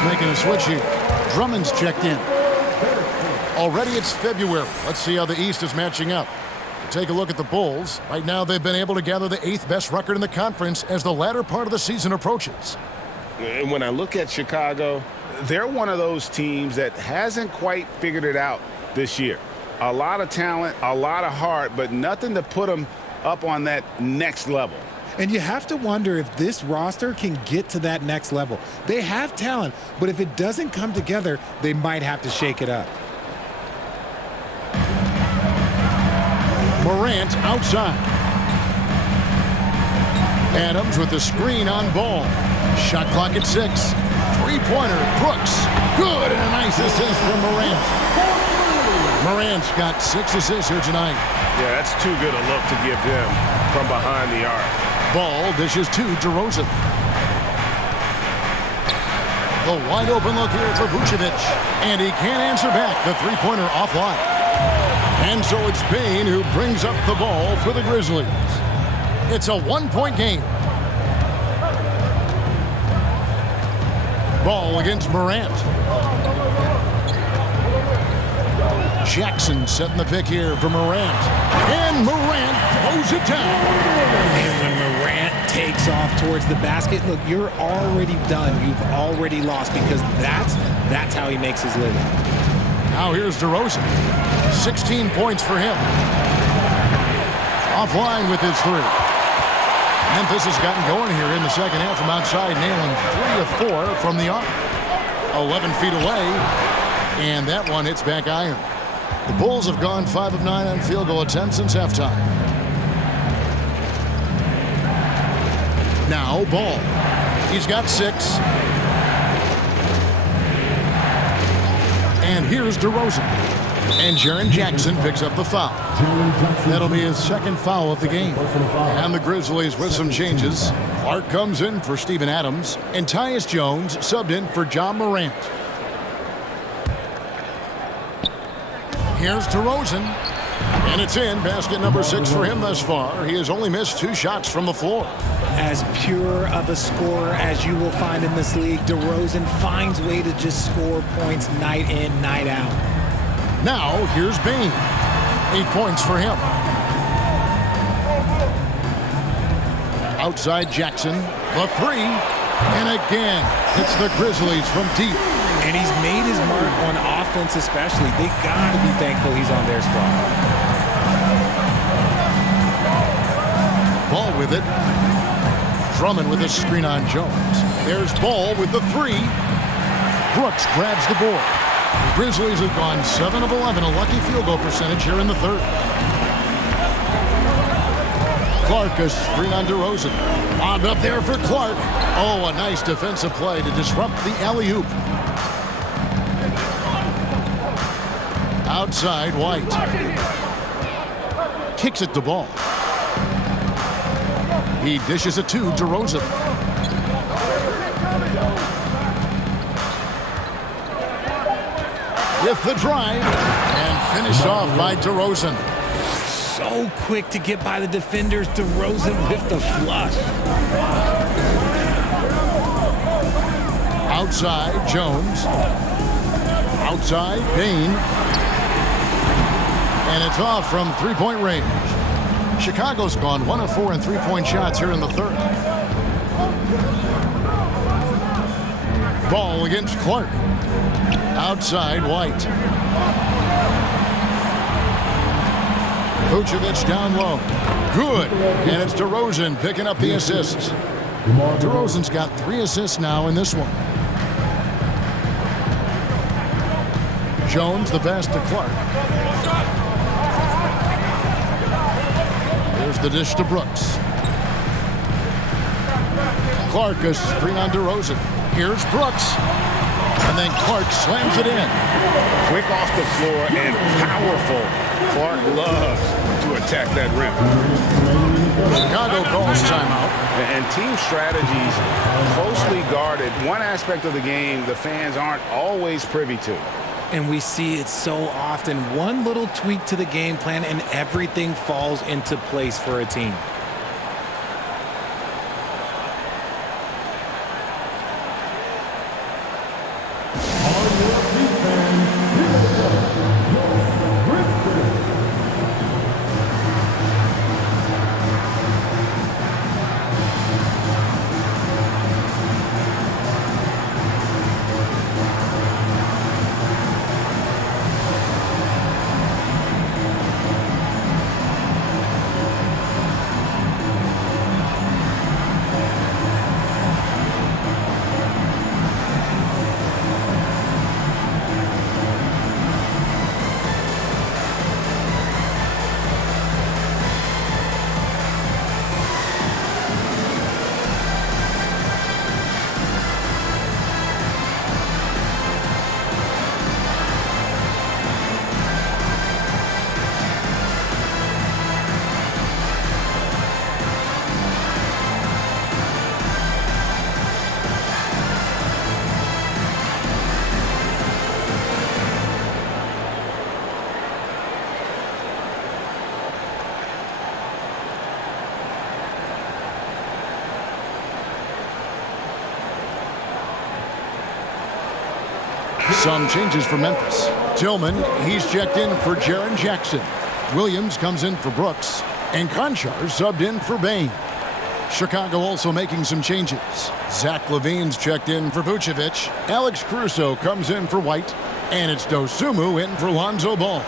Making a switch here. Drummond's checked in. Already it's February. Let's see how the East is matching up. Take a look at the Bulls. Right now they've been able to gather the 8th best record in the conference as the latter part of the season approaches. And when I look at Chicago, they're one of those teams that hasn't quite figured it out this year. A lot of talent, a lot of heart, but nothing to put them up on that next level. And you have to wonder if this roster can get to that next level. They have talent, but if it doesn't come together, they might have to shake it up. Morant outside. Adams with the screen on Ball. Shot clock at 6. Three-pointer, Brooks. Good, and a nice assist from Morant. Morant's got 6 assists here tonight. Yeah, that's too good a look to give him from behind the arc. Ball dishes to DeRozan. The wide open look here for Vucevic. And he can't answer back. The three-pointer offline. And so it's Bane who brings up the ball for the Grizzlies. It's a 1-point game. Ball against Morant. Jackson setting the pick here for Morant. And Morant throws it down. And when Morant takes off towards the basket, look, you're already done. You've already lost because that's how he makes his living. Now here's DeRozan. 16 points for him. Offline with his three. Memphis has gotten going here in the second half from outside, nailing 3 of 4 from the arc. 11 feet away, and that one hits back iron. The Bulls have gone 5 of 9 on field goal attempts since halftime. Now Ball. He's got 6. And here's DeRozan. And Jaren Jackson picks up the foul. That'll be his second foul of the game. And the Grizzlies with some changes. Clark comes in for Steven Adams. And Tyus Jones subbed in for John Morant. Here's DeRozan. And it's in. Basket number 6 for him thus far. He has only missed 2 shots from the floor. As pure of a scorer as you will find in this league, DeRozan finds a way to just score points night in, night out. Now, here's Bane. 8 points for him. Outside Jackson, the 3. And again, it's the Grizzlies from deep. And he's made his mark on offense especially. They got to be thankful he's on their squad. Ball with it. Drummond with a screen on Jones. There's Ball with the 3. Brooks grabs the board. The Grizzlies have gone 7 of 11, a lucky field goal percentage here in the third. Clark, a screen on DeRozan. Lobbed up there for Clark. Oh, a nice defensive play to disrupt the alley-oop. Outside, White. Kicks it to Ball. He dishes it to DeRozan. With the drive, and finished off by DeRozan. So quick to get by the defenders. DeRozan with the flush. Outside, Jones. Outside, Payne. And it's off from three-point range. Chicago's gone 1 of 4 in three-point shots here in the third. Ball against Clark. Outside, White. Vucevic down low. Good. And it's DeRozan picking up the assists. DeRozan's got 3 assists now in this one. Jones, the pass to Clark. There's the dish to Brooks. Clark, a screen on DeRozan. Here's Brooks. And then Clark slams it in. Quick off the floor and powerful. Clark loves to attack that rim. Chicago calls timeout. And team strategies closely guarded. One aspect of the game the fans aren't always privy to. And we see it so often. One little tweak to the game plan and everything falls into place for a team. Some changes for Memphis. Tillman, he's checked in for Jaren Jackson. Williams comes in for Brooks. And Conchar subbed in for Bain. Chicago also making some changes. Zach LaVine's checked in for Vucevic. Alex Caruso comes in for White. And it's Dosunmu in for Lonzo Ball.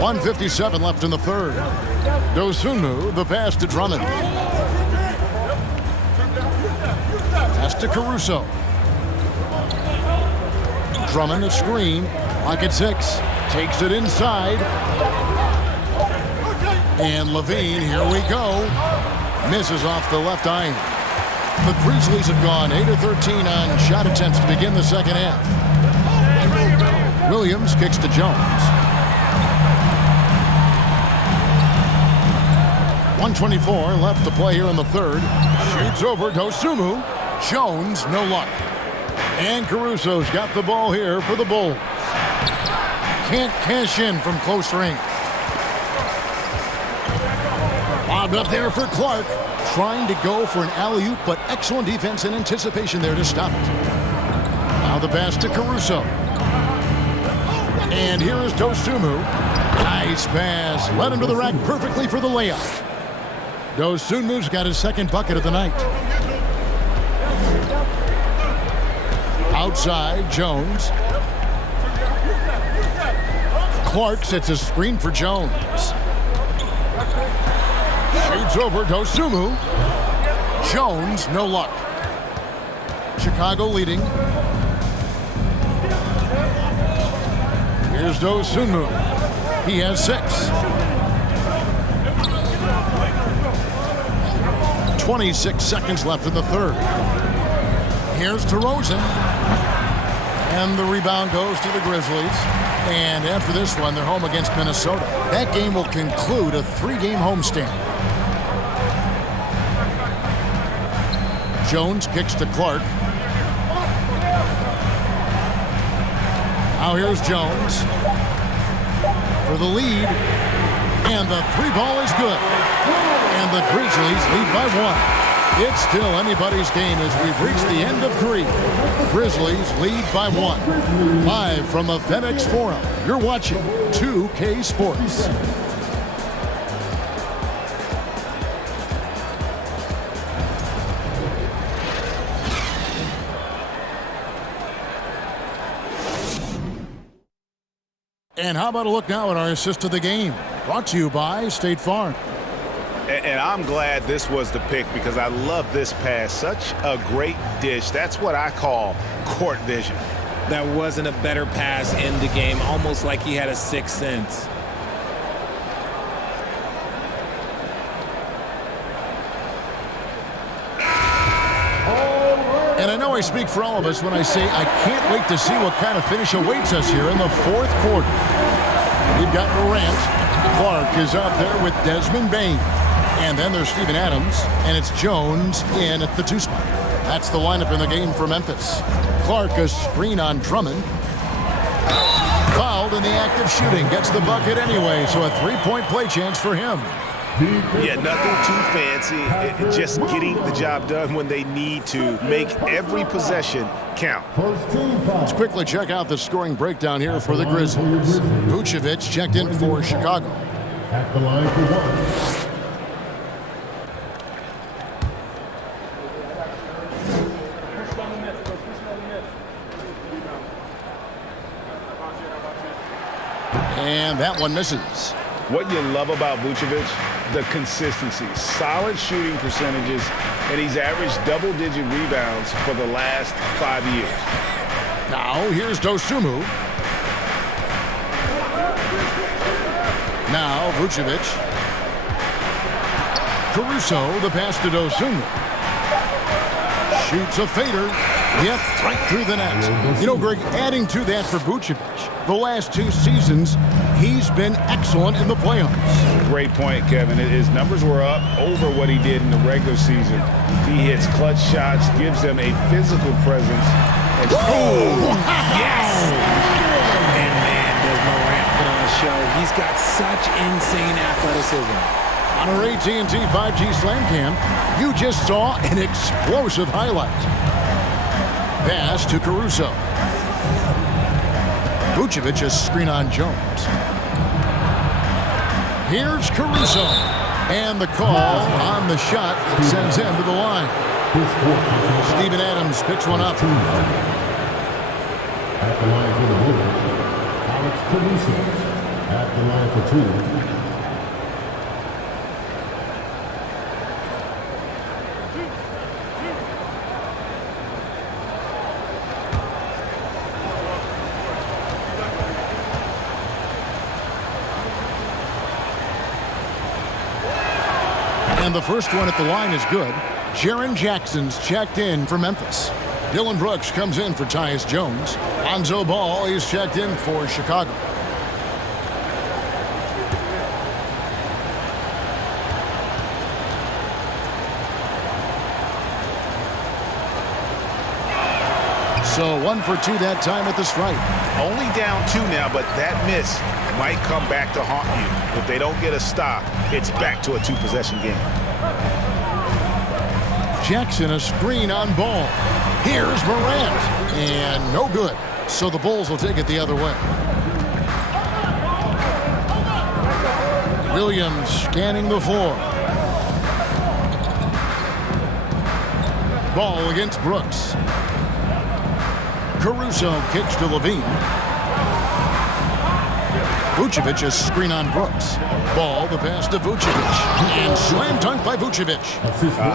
.157 left in the third. Dosunmu, the pass to Drummond. Pass to Caruso. Drummond a screen. Lock at 6. Takes it inside. And LaVine, here we go. Misses off the left iron. The Grizzlies have gone 8 of 13 on shot attempts to begin the second half. Williams kicks to Jones. 1:24 left to play here in the third. Shoots over Dosunmu. Jones, no luck. And Caruso's got the ball here for the Bulls. Can't cash in from close range. Lobbed up there for Clark. Trying to go for an alley-oop, but excellent defense and anticipation there to stop it. Now the pass to Caruso. And here is Dosunmu. Nice pass. Led him to the rack perfectly for the layup. Dosunmu's got his second bucket of the night. Outside, Jones. Clark sets a screen for Jones. Shoots over Dosunmu. Jones, no luck. Chicago leading. Here's Dosunmu. He has 6. 26 seconds left in the third. Here's DeRozan. And the rebound goes to the Grizzlies. And after this one, they're home against Minnesota. That game will conclude a 3-game homestand. Jones kicks to Clark. Now here's Jones for the lead. And the 3-ball is good. And the Grizzlies lead by 1. It's still anybody's game as we've reached the end of 3. Grizzlies lead by 1. Live from the FedEx Forum, you're watching 2K Sports. And how about a look now at our assist of the game? Brought to you by State Farm. And I'm glad this was the pick because I love this pass. Such a great dish. That's what I call court vision. That wasn't a better pass in the game, almost like he had a sixth sense. And I know I speak for all of us when I say I can't wait to see what kind of finish awaits us here in the fourth quarter. We've got Durant. Clark is out there with Desmond Bain. And then there's Steven Adams, and it's Jones in at the 2 spot. That's the lineup in the game for Memphis. Clark a screen on Drummond. Fouled in the act of shooting. Gets the bucket anyway, so a 3-point play chance for him. Yeah, nothing too fancy. Just getting the job done when they need to. Make every possession count. Let's quickly check out the scoring breakdown here for the Grizzlies. Vucevic checked in for Chicago. At the line for 1. And that one misses. What you love about Vucevic, the consistency, solid shooting percentages, and he's averaged double-digit rebounds for the last 5 years. Now here's Dosunmu. Now Vucevic. Caruso, the pass to Dosunmu. Shoots a fader. Yep, right through the net. You know, Greg, adding to that for Vucevic, the last 2 seasons, he's been excellent in the playoffs. Great point, Kevin. His numbers were up over what he did in the regular season. He hits clutch shots, gives them a physical presence, Yes! And man, does Morant put on a show. He's got such insane athleticism. On our AT&T 5G Slam Cam, you just saw an explosive highlight. Pass to Caruso. Vucevic a screen on Jones. Here's Caruso. And the call on the shot sends him to the line. Steven Adams picks one up. At the line for the Bulls, Alex Caruso. At the line for two. And the first one at the line is good. Jaren Jackson's checked in for Memphis. Dylan Brooks comes in for Tyus Jones. Lonzo Ball is checked in for Chicago. So 1 for 2 that time at the stripe. Only down 2 now, but that miss might come back to haunt you. If they don't get a stop, it's back to a 2-possession game. Jackson a screen on Ball. Here's Morant. And no good. So the Bulls will take it the other way. Williams scanning the floor. Ball against Brooks. Caruso kicks to Levine. Vucevic a screen on Brooks. Ball, the pass to Vucevic. And slam dunk by Vucevic. A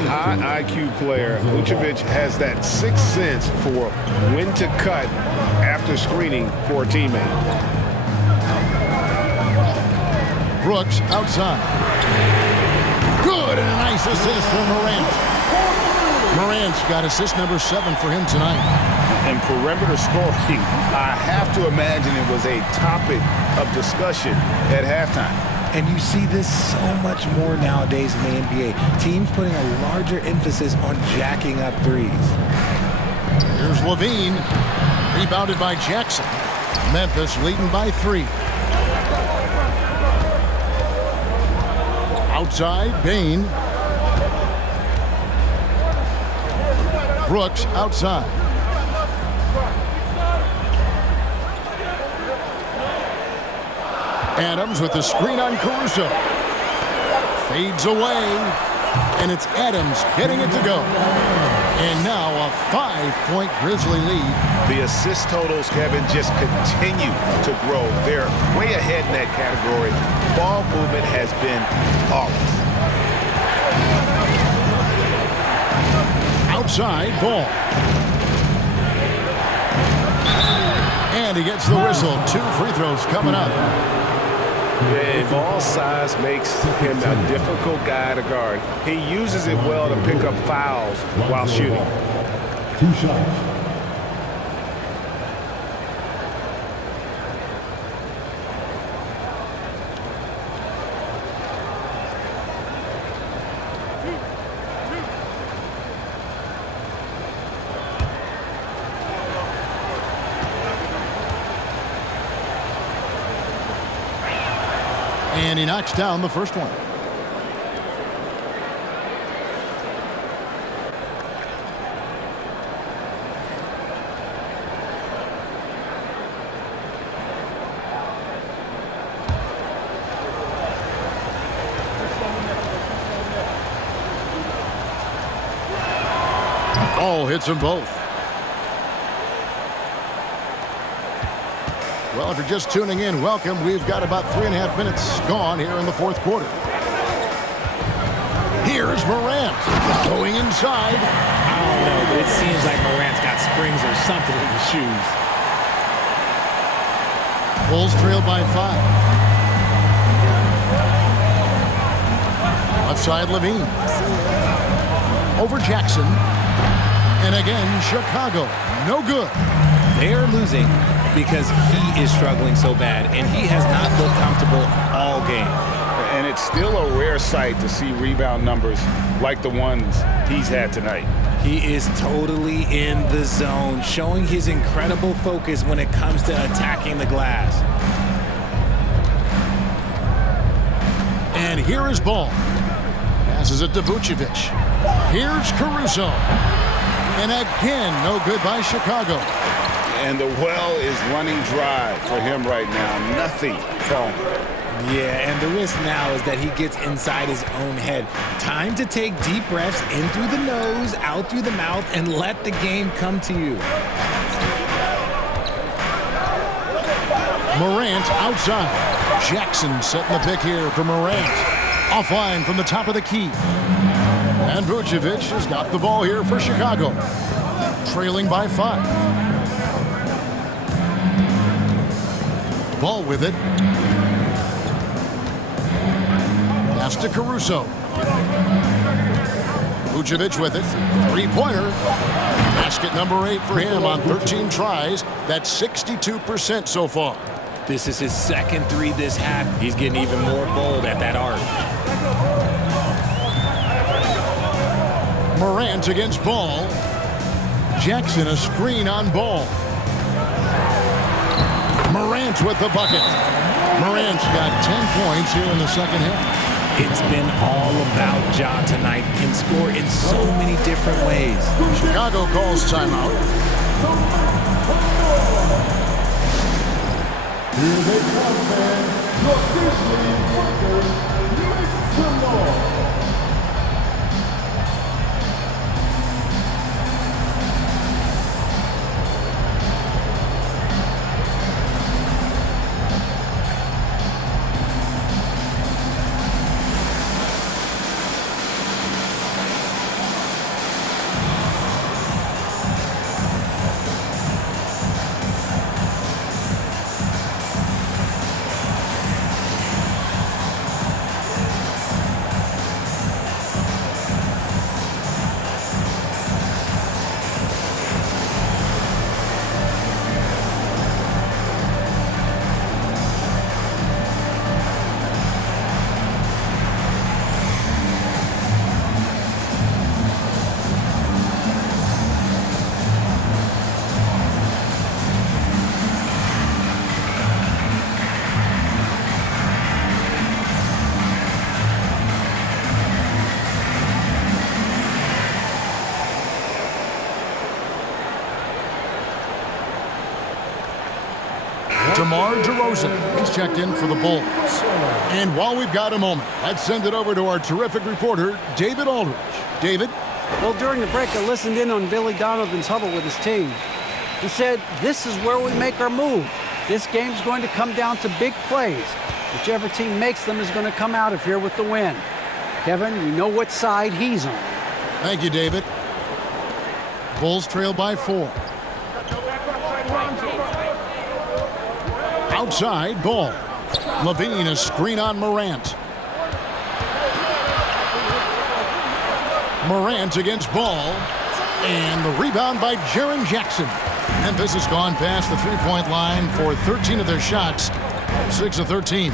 high IQ player. Vucevic has that sixth sense for when to cut after screening for a teammate. Brooks outside. Good, and a nice assist for Morant. Morant's got assist number 7 for him tonight. And perimeter scoring, I have to imagine it was a topic of discussion at halftime. And you see this so much more nowadays in the NBA. Teams putting a larger emphasis on jacking up threes. Here's Levine. Rebounded by Jackson. Memphis leading by 3. Outside, Bane. Brooks outside. Adams with the screen on Caruso. Fades away. And it's Adams getting it to go. And now a 5-point Grizzly lead. The assist totals, Kevin, just continue to grow. They're way ahead in that category. Ball movement has been flawless. Outside, Ball. And he gets the whistle. 2 free throws coming up. Yeah, ball size makes him a difficult guy to guard. He uses it well to pick up fouls while shooting. 2 shots. And he knocks down the first one. Ball hits them both. Well, if you're just tuning in, welcome. We've got about 3.5 minutes gone here in the fourth quarter. Here's Morant going inside. I don't know, but it seems like Morant's got springs or something in his shoes. Bulls trail by 5. Left side, Levine. Over Jackson. And again, Chicago. No good. They are losing because he is struggling so bad, and he has not looked comfortable all game. And it's still a rare sight to see rebound numbers like the ones he's had tonight. He is totally in the zone, showing his incredible focus when it comes to attacking the glass. And here is Ball. Passes it to Vucevic. Here's Caruso. And again, no good by Chicago. And the well is running dry for him right now. Nothing falling. Yeah, and the risk now is that he gets inside his own head. Time to take deep breaths in through the nose, out through the mouth, and let the game come to you. Morant outside. Jackson setting the pick here for Morant. Offline from the top of the key. And Vucevic has got the ball here for Chicago. Trailing by 5. Ball with it. Pass to Caruso. Vucevic with it. Three-pointer. Basket number 8 for him on 13 tries. That's 62% so far. This is his second 3 this half. He's getting even more bold at that arc. Morant against Ball. Jackson a screen on Ball. Morant with the bucket. Morant's got 10 points here in the second half. It's been all about Ja tonight. Can score in so many different ways. Chicago calls timeout. Here they come, man. Your Grizzlies workers, make some noise. DeMar DeRozan is checked in for the Bulls. And while we've got a moment, let's send it over to our terrific reporter, David Aldridge. David? Well, during the break, I listened in on Billy Donovan's huddle with his team. He said, this is where we make our move. This game's going to come down to big plays. Whichever team makes them is going to come out of here with the win. Kevin, you know what side he's on. Thank you, David. Bulls trail by 4. Outside, Ball. Levine, a screen on Morant. Morant against Ball. And the rebound by Jaren Jackson. Memphis has gone past the three-point line for 13 of their shots. 6 of 13.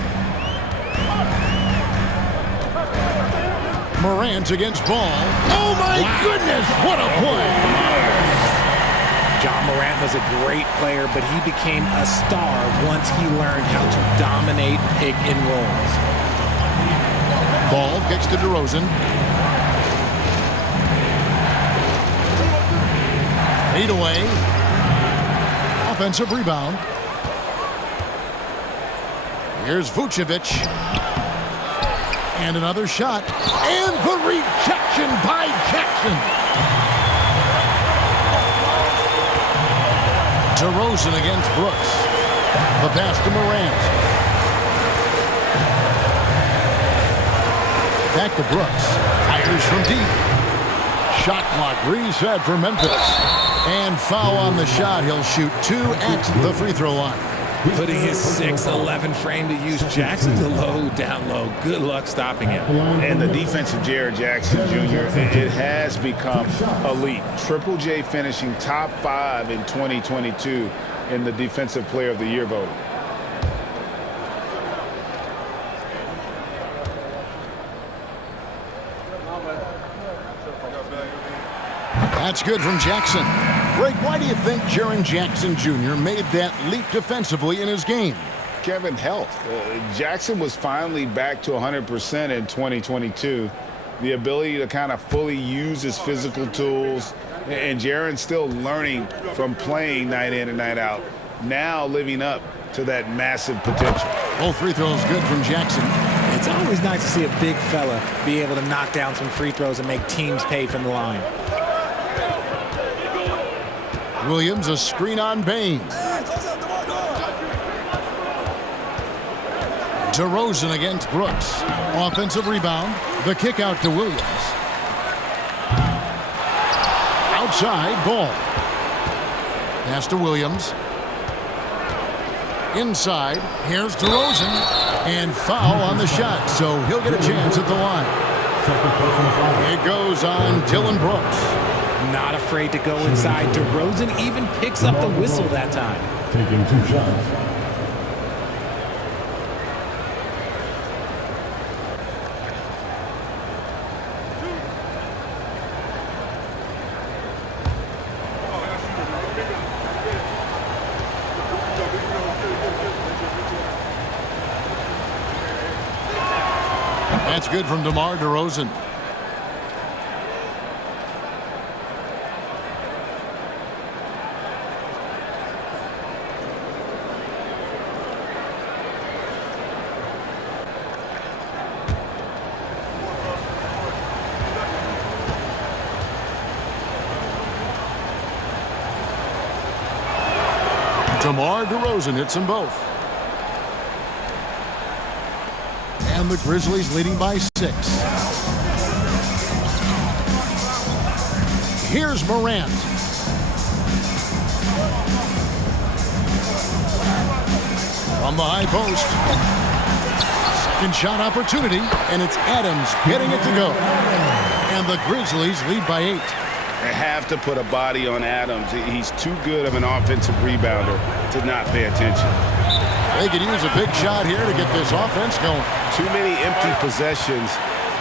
Morant against Ball. Oh, my goodness, what a play! Ja Morant was a great player, but he became a star once he learned how to dominate pick and rolls. Ball kicks to DeRozan. Fade away. Offensive rebound. Here's Vucevic. And another shot. And the rejection by Jackson. DeRozan against Brooks. The pass to Morant. Back to Brooks. Fires from deep. Shot clock reset for Memphis. And foul on the shot. He'll shoot 2 at the free throw line. Putting his 6'11" frame to use. Jackson's a low, down low. Good luck stopping him. And the defense of Jaren Jackson Jr., it has become elite. Triple J finishing top 5 in 2022 in the Defensive Player of the Year voting. That's good from Jackson. Greg, why do you think Jaren Jackson Jr. made that leap defensively in his game? Kevin, health. Jackson was finally back to 100% in 2022. The ability to kind of fully use his physical tools, and Jaren's still learning from playing night in and night out, now living up to that massive potential. Both free throws good from Jackson. It's always nice to see a big fella be able to knock down some free throws and make teams pay from the line. Williams, a screen on Bain. DeRozan against Brooks. Offensive rebound. The kick out to Williams. Outside, Ball. Pass to Williams. Inside, here's DeRozan. And foul on the shot, so he'll get a chance at the line. It goes on Dylan Brooks. Not afraid to go inside. DeRozan even picks up the whistle that time. Taking 2 shots. That's good from DeMar DeRozan. DeMar DeRozan hits them both. And the Grizzlies leading by 6. Here's Morant. From the high post. Second shot opportunity, and it's Adams getting it to go. And the Grizzlies lead by 8. They have to put a body on Adams. He's too good of an offensive rebounder to not pay attention. They could use a big shot here to get this offense going. Too many empty possessions.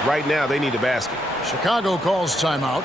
Right now, they need a basket. Chicago calls timeout.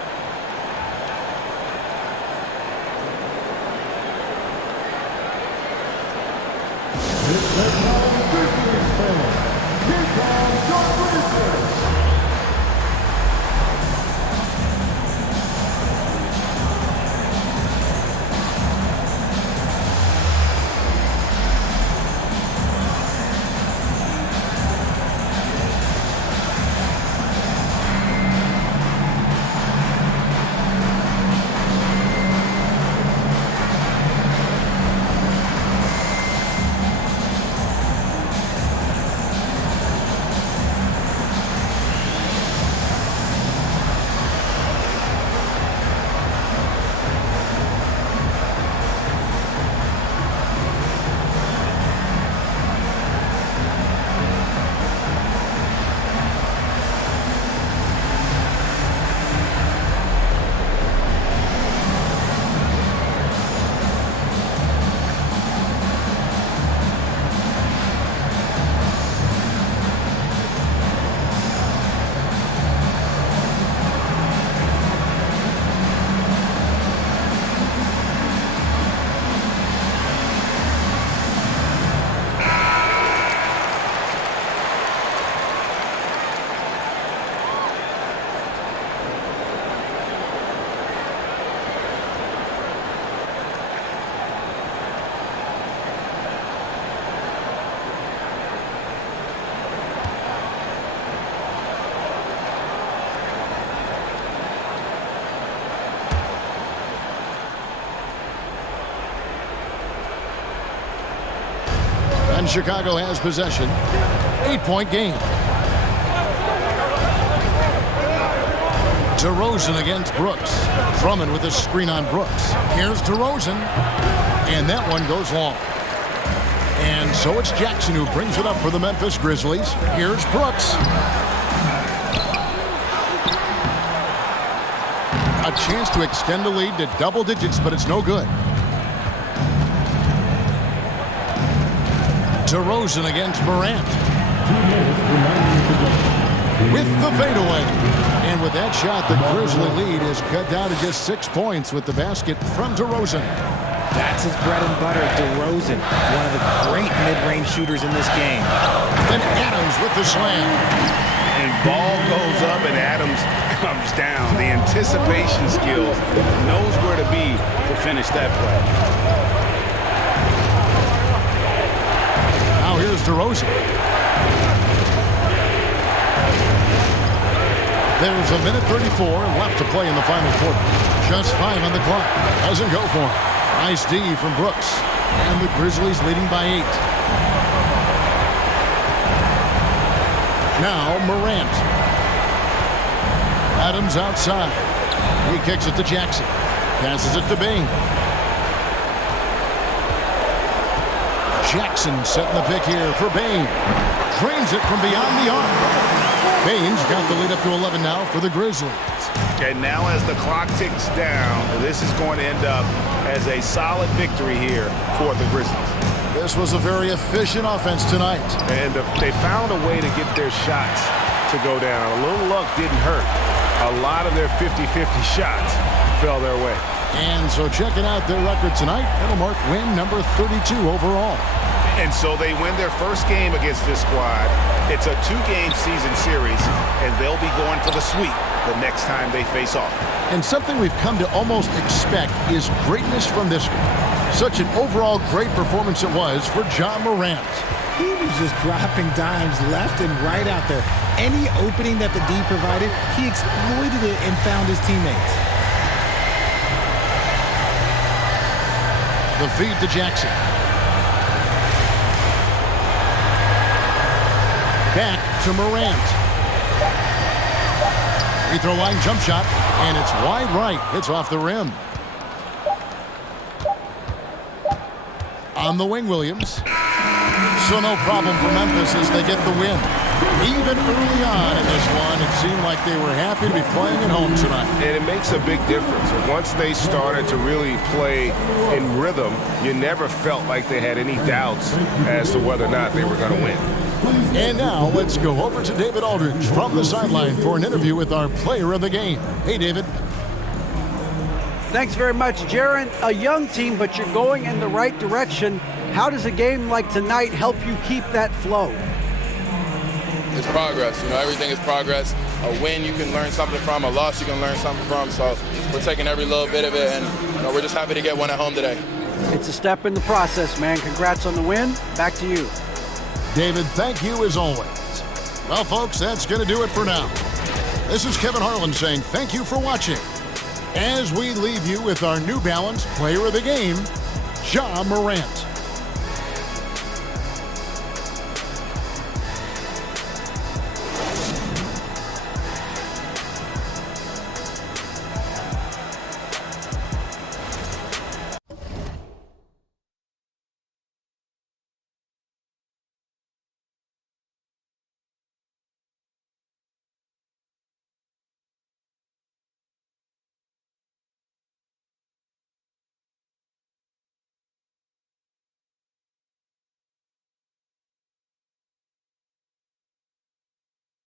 And Chicago has possession. 8-point game. DeRozan against Brooks. Drummond with a screen on Brooks. Here's DeRozan. And that one goes long. And so it's Jackson who brings it up for the Memphis Grizzlies. Here's Brooks. A chance to extend the lead to double digits, but it's no good. DeRozan against Morant. 2 minutes remaining in the game. with the fadeaway. And with that shot, the Grizzly lead is cut down to just 6 points with the basket from DeRozan. That's his bread and butter, DeRozan, one of the great mid-range shooters in this game. Then Adams with the slam. And ball goes up and Adams comes down. The anticipation skills, knows where to be to finish that play. Now here's DeRozan. There's a minute 34 left to play in the final quarter. Just 5 on the clock. Doesn't go for him. Nice D from Brooks. And the Grizzlies leading by 8. Now Morant. Adams outside. He kicks it to Jackson. Passes it to Bain. Jackson setting the pick here for Bain. Drains it from beyond the arc. Bain's got the lead up to 11 now for the Grizzlies. And now as the clock ticks down, this is going to end up as a solid victory here for the Grizzlies. This was a very efficient offense tonight. And they found a way to get their shots to go down. A little luck didn't hurt. A lot of their 50-50 shots fell their way. And so checking out their record tonight, it'll mark win number 32 overall. And so they win their first game against this squad. It's a 2-game season series, and they'll be going for the sweep the next time they face off. And something we've come to almost expect is greatness from this guy. Such an overall great performance it was for Ja Morant. He was just dropping dimes left and right out there. Any opening that the D provided, he exploited it and found his teammates. The feed to Jackson. Back to Morant. Free throw line jump shot, and it's wide right. It's off the rim. On the wing, Williams. So no problem for Memphis as they get the win. Even early on in this one, it seemed like they were happy to be playing at home tonight. And it makes a big difference. Once they started to really play in rhythm, you never felt like they had any doubts as to whether or not they were going to win. And now let's go over to David Aldridge from the sideline for an interview with our player of the game. Hey, David. Thanks very much, Jaron. A young team, but you're going in the right direction. How does a game like tonight help you keep that flow? It's progress. You know, everything is progress. A win you can learn something from, a loss you can learn something from. So we're taking every little bit of it, and you know, we're just happy to get one at home today. It's a step in the process, man. Congrats on the win. Back to you. David, thank you as always. Well, folks, that's going to do it for now. This is Kevin Harlan saying thank you for watching as we leave you with our New Balance Player of the Game, Ja Morant.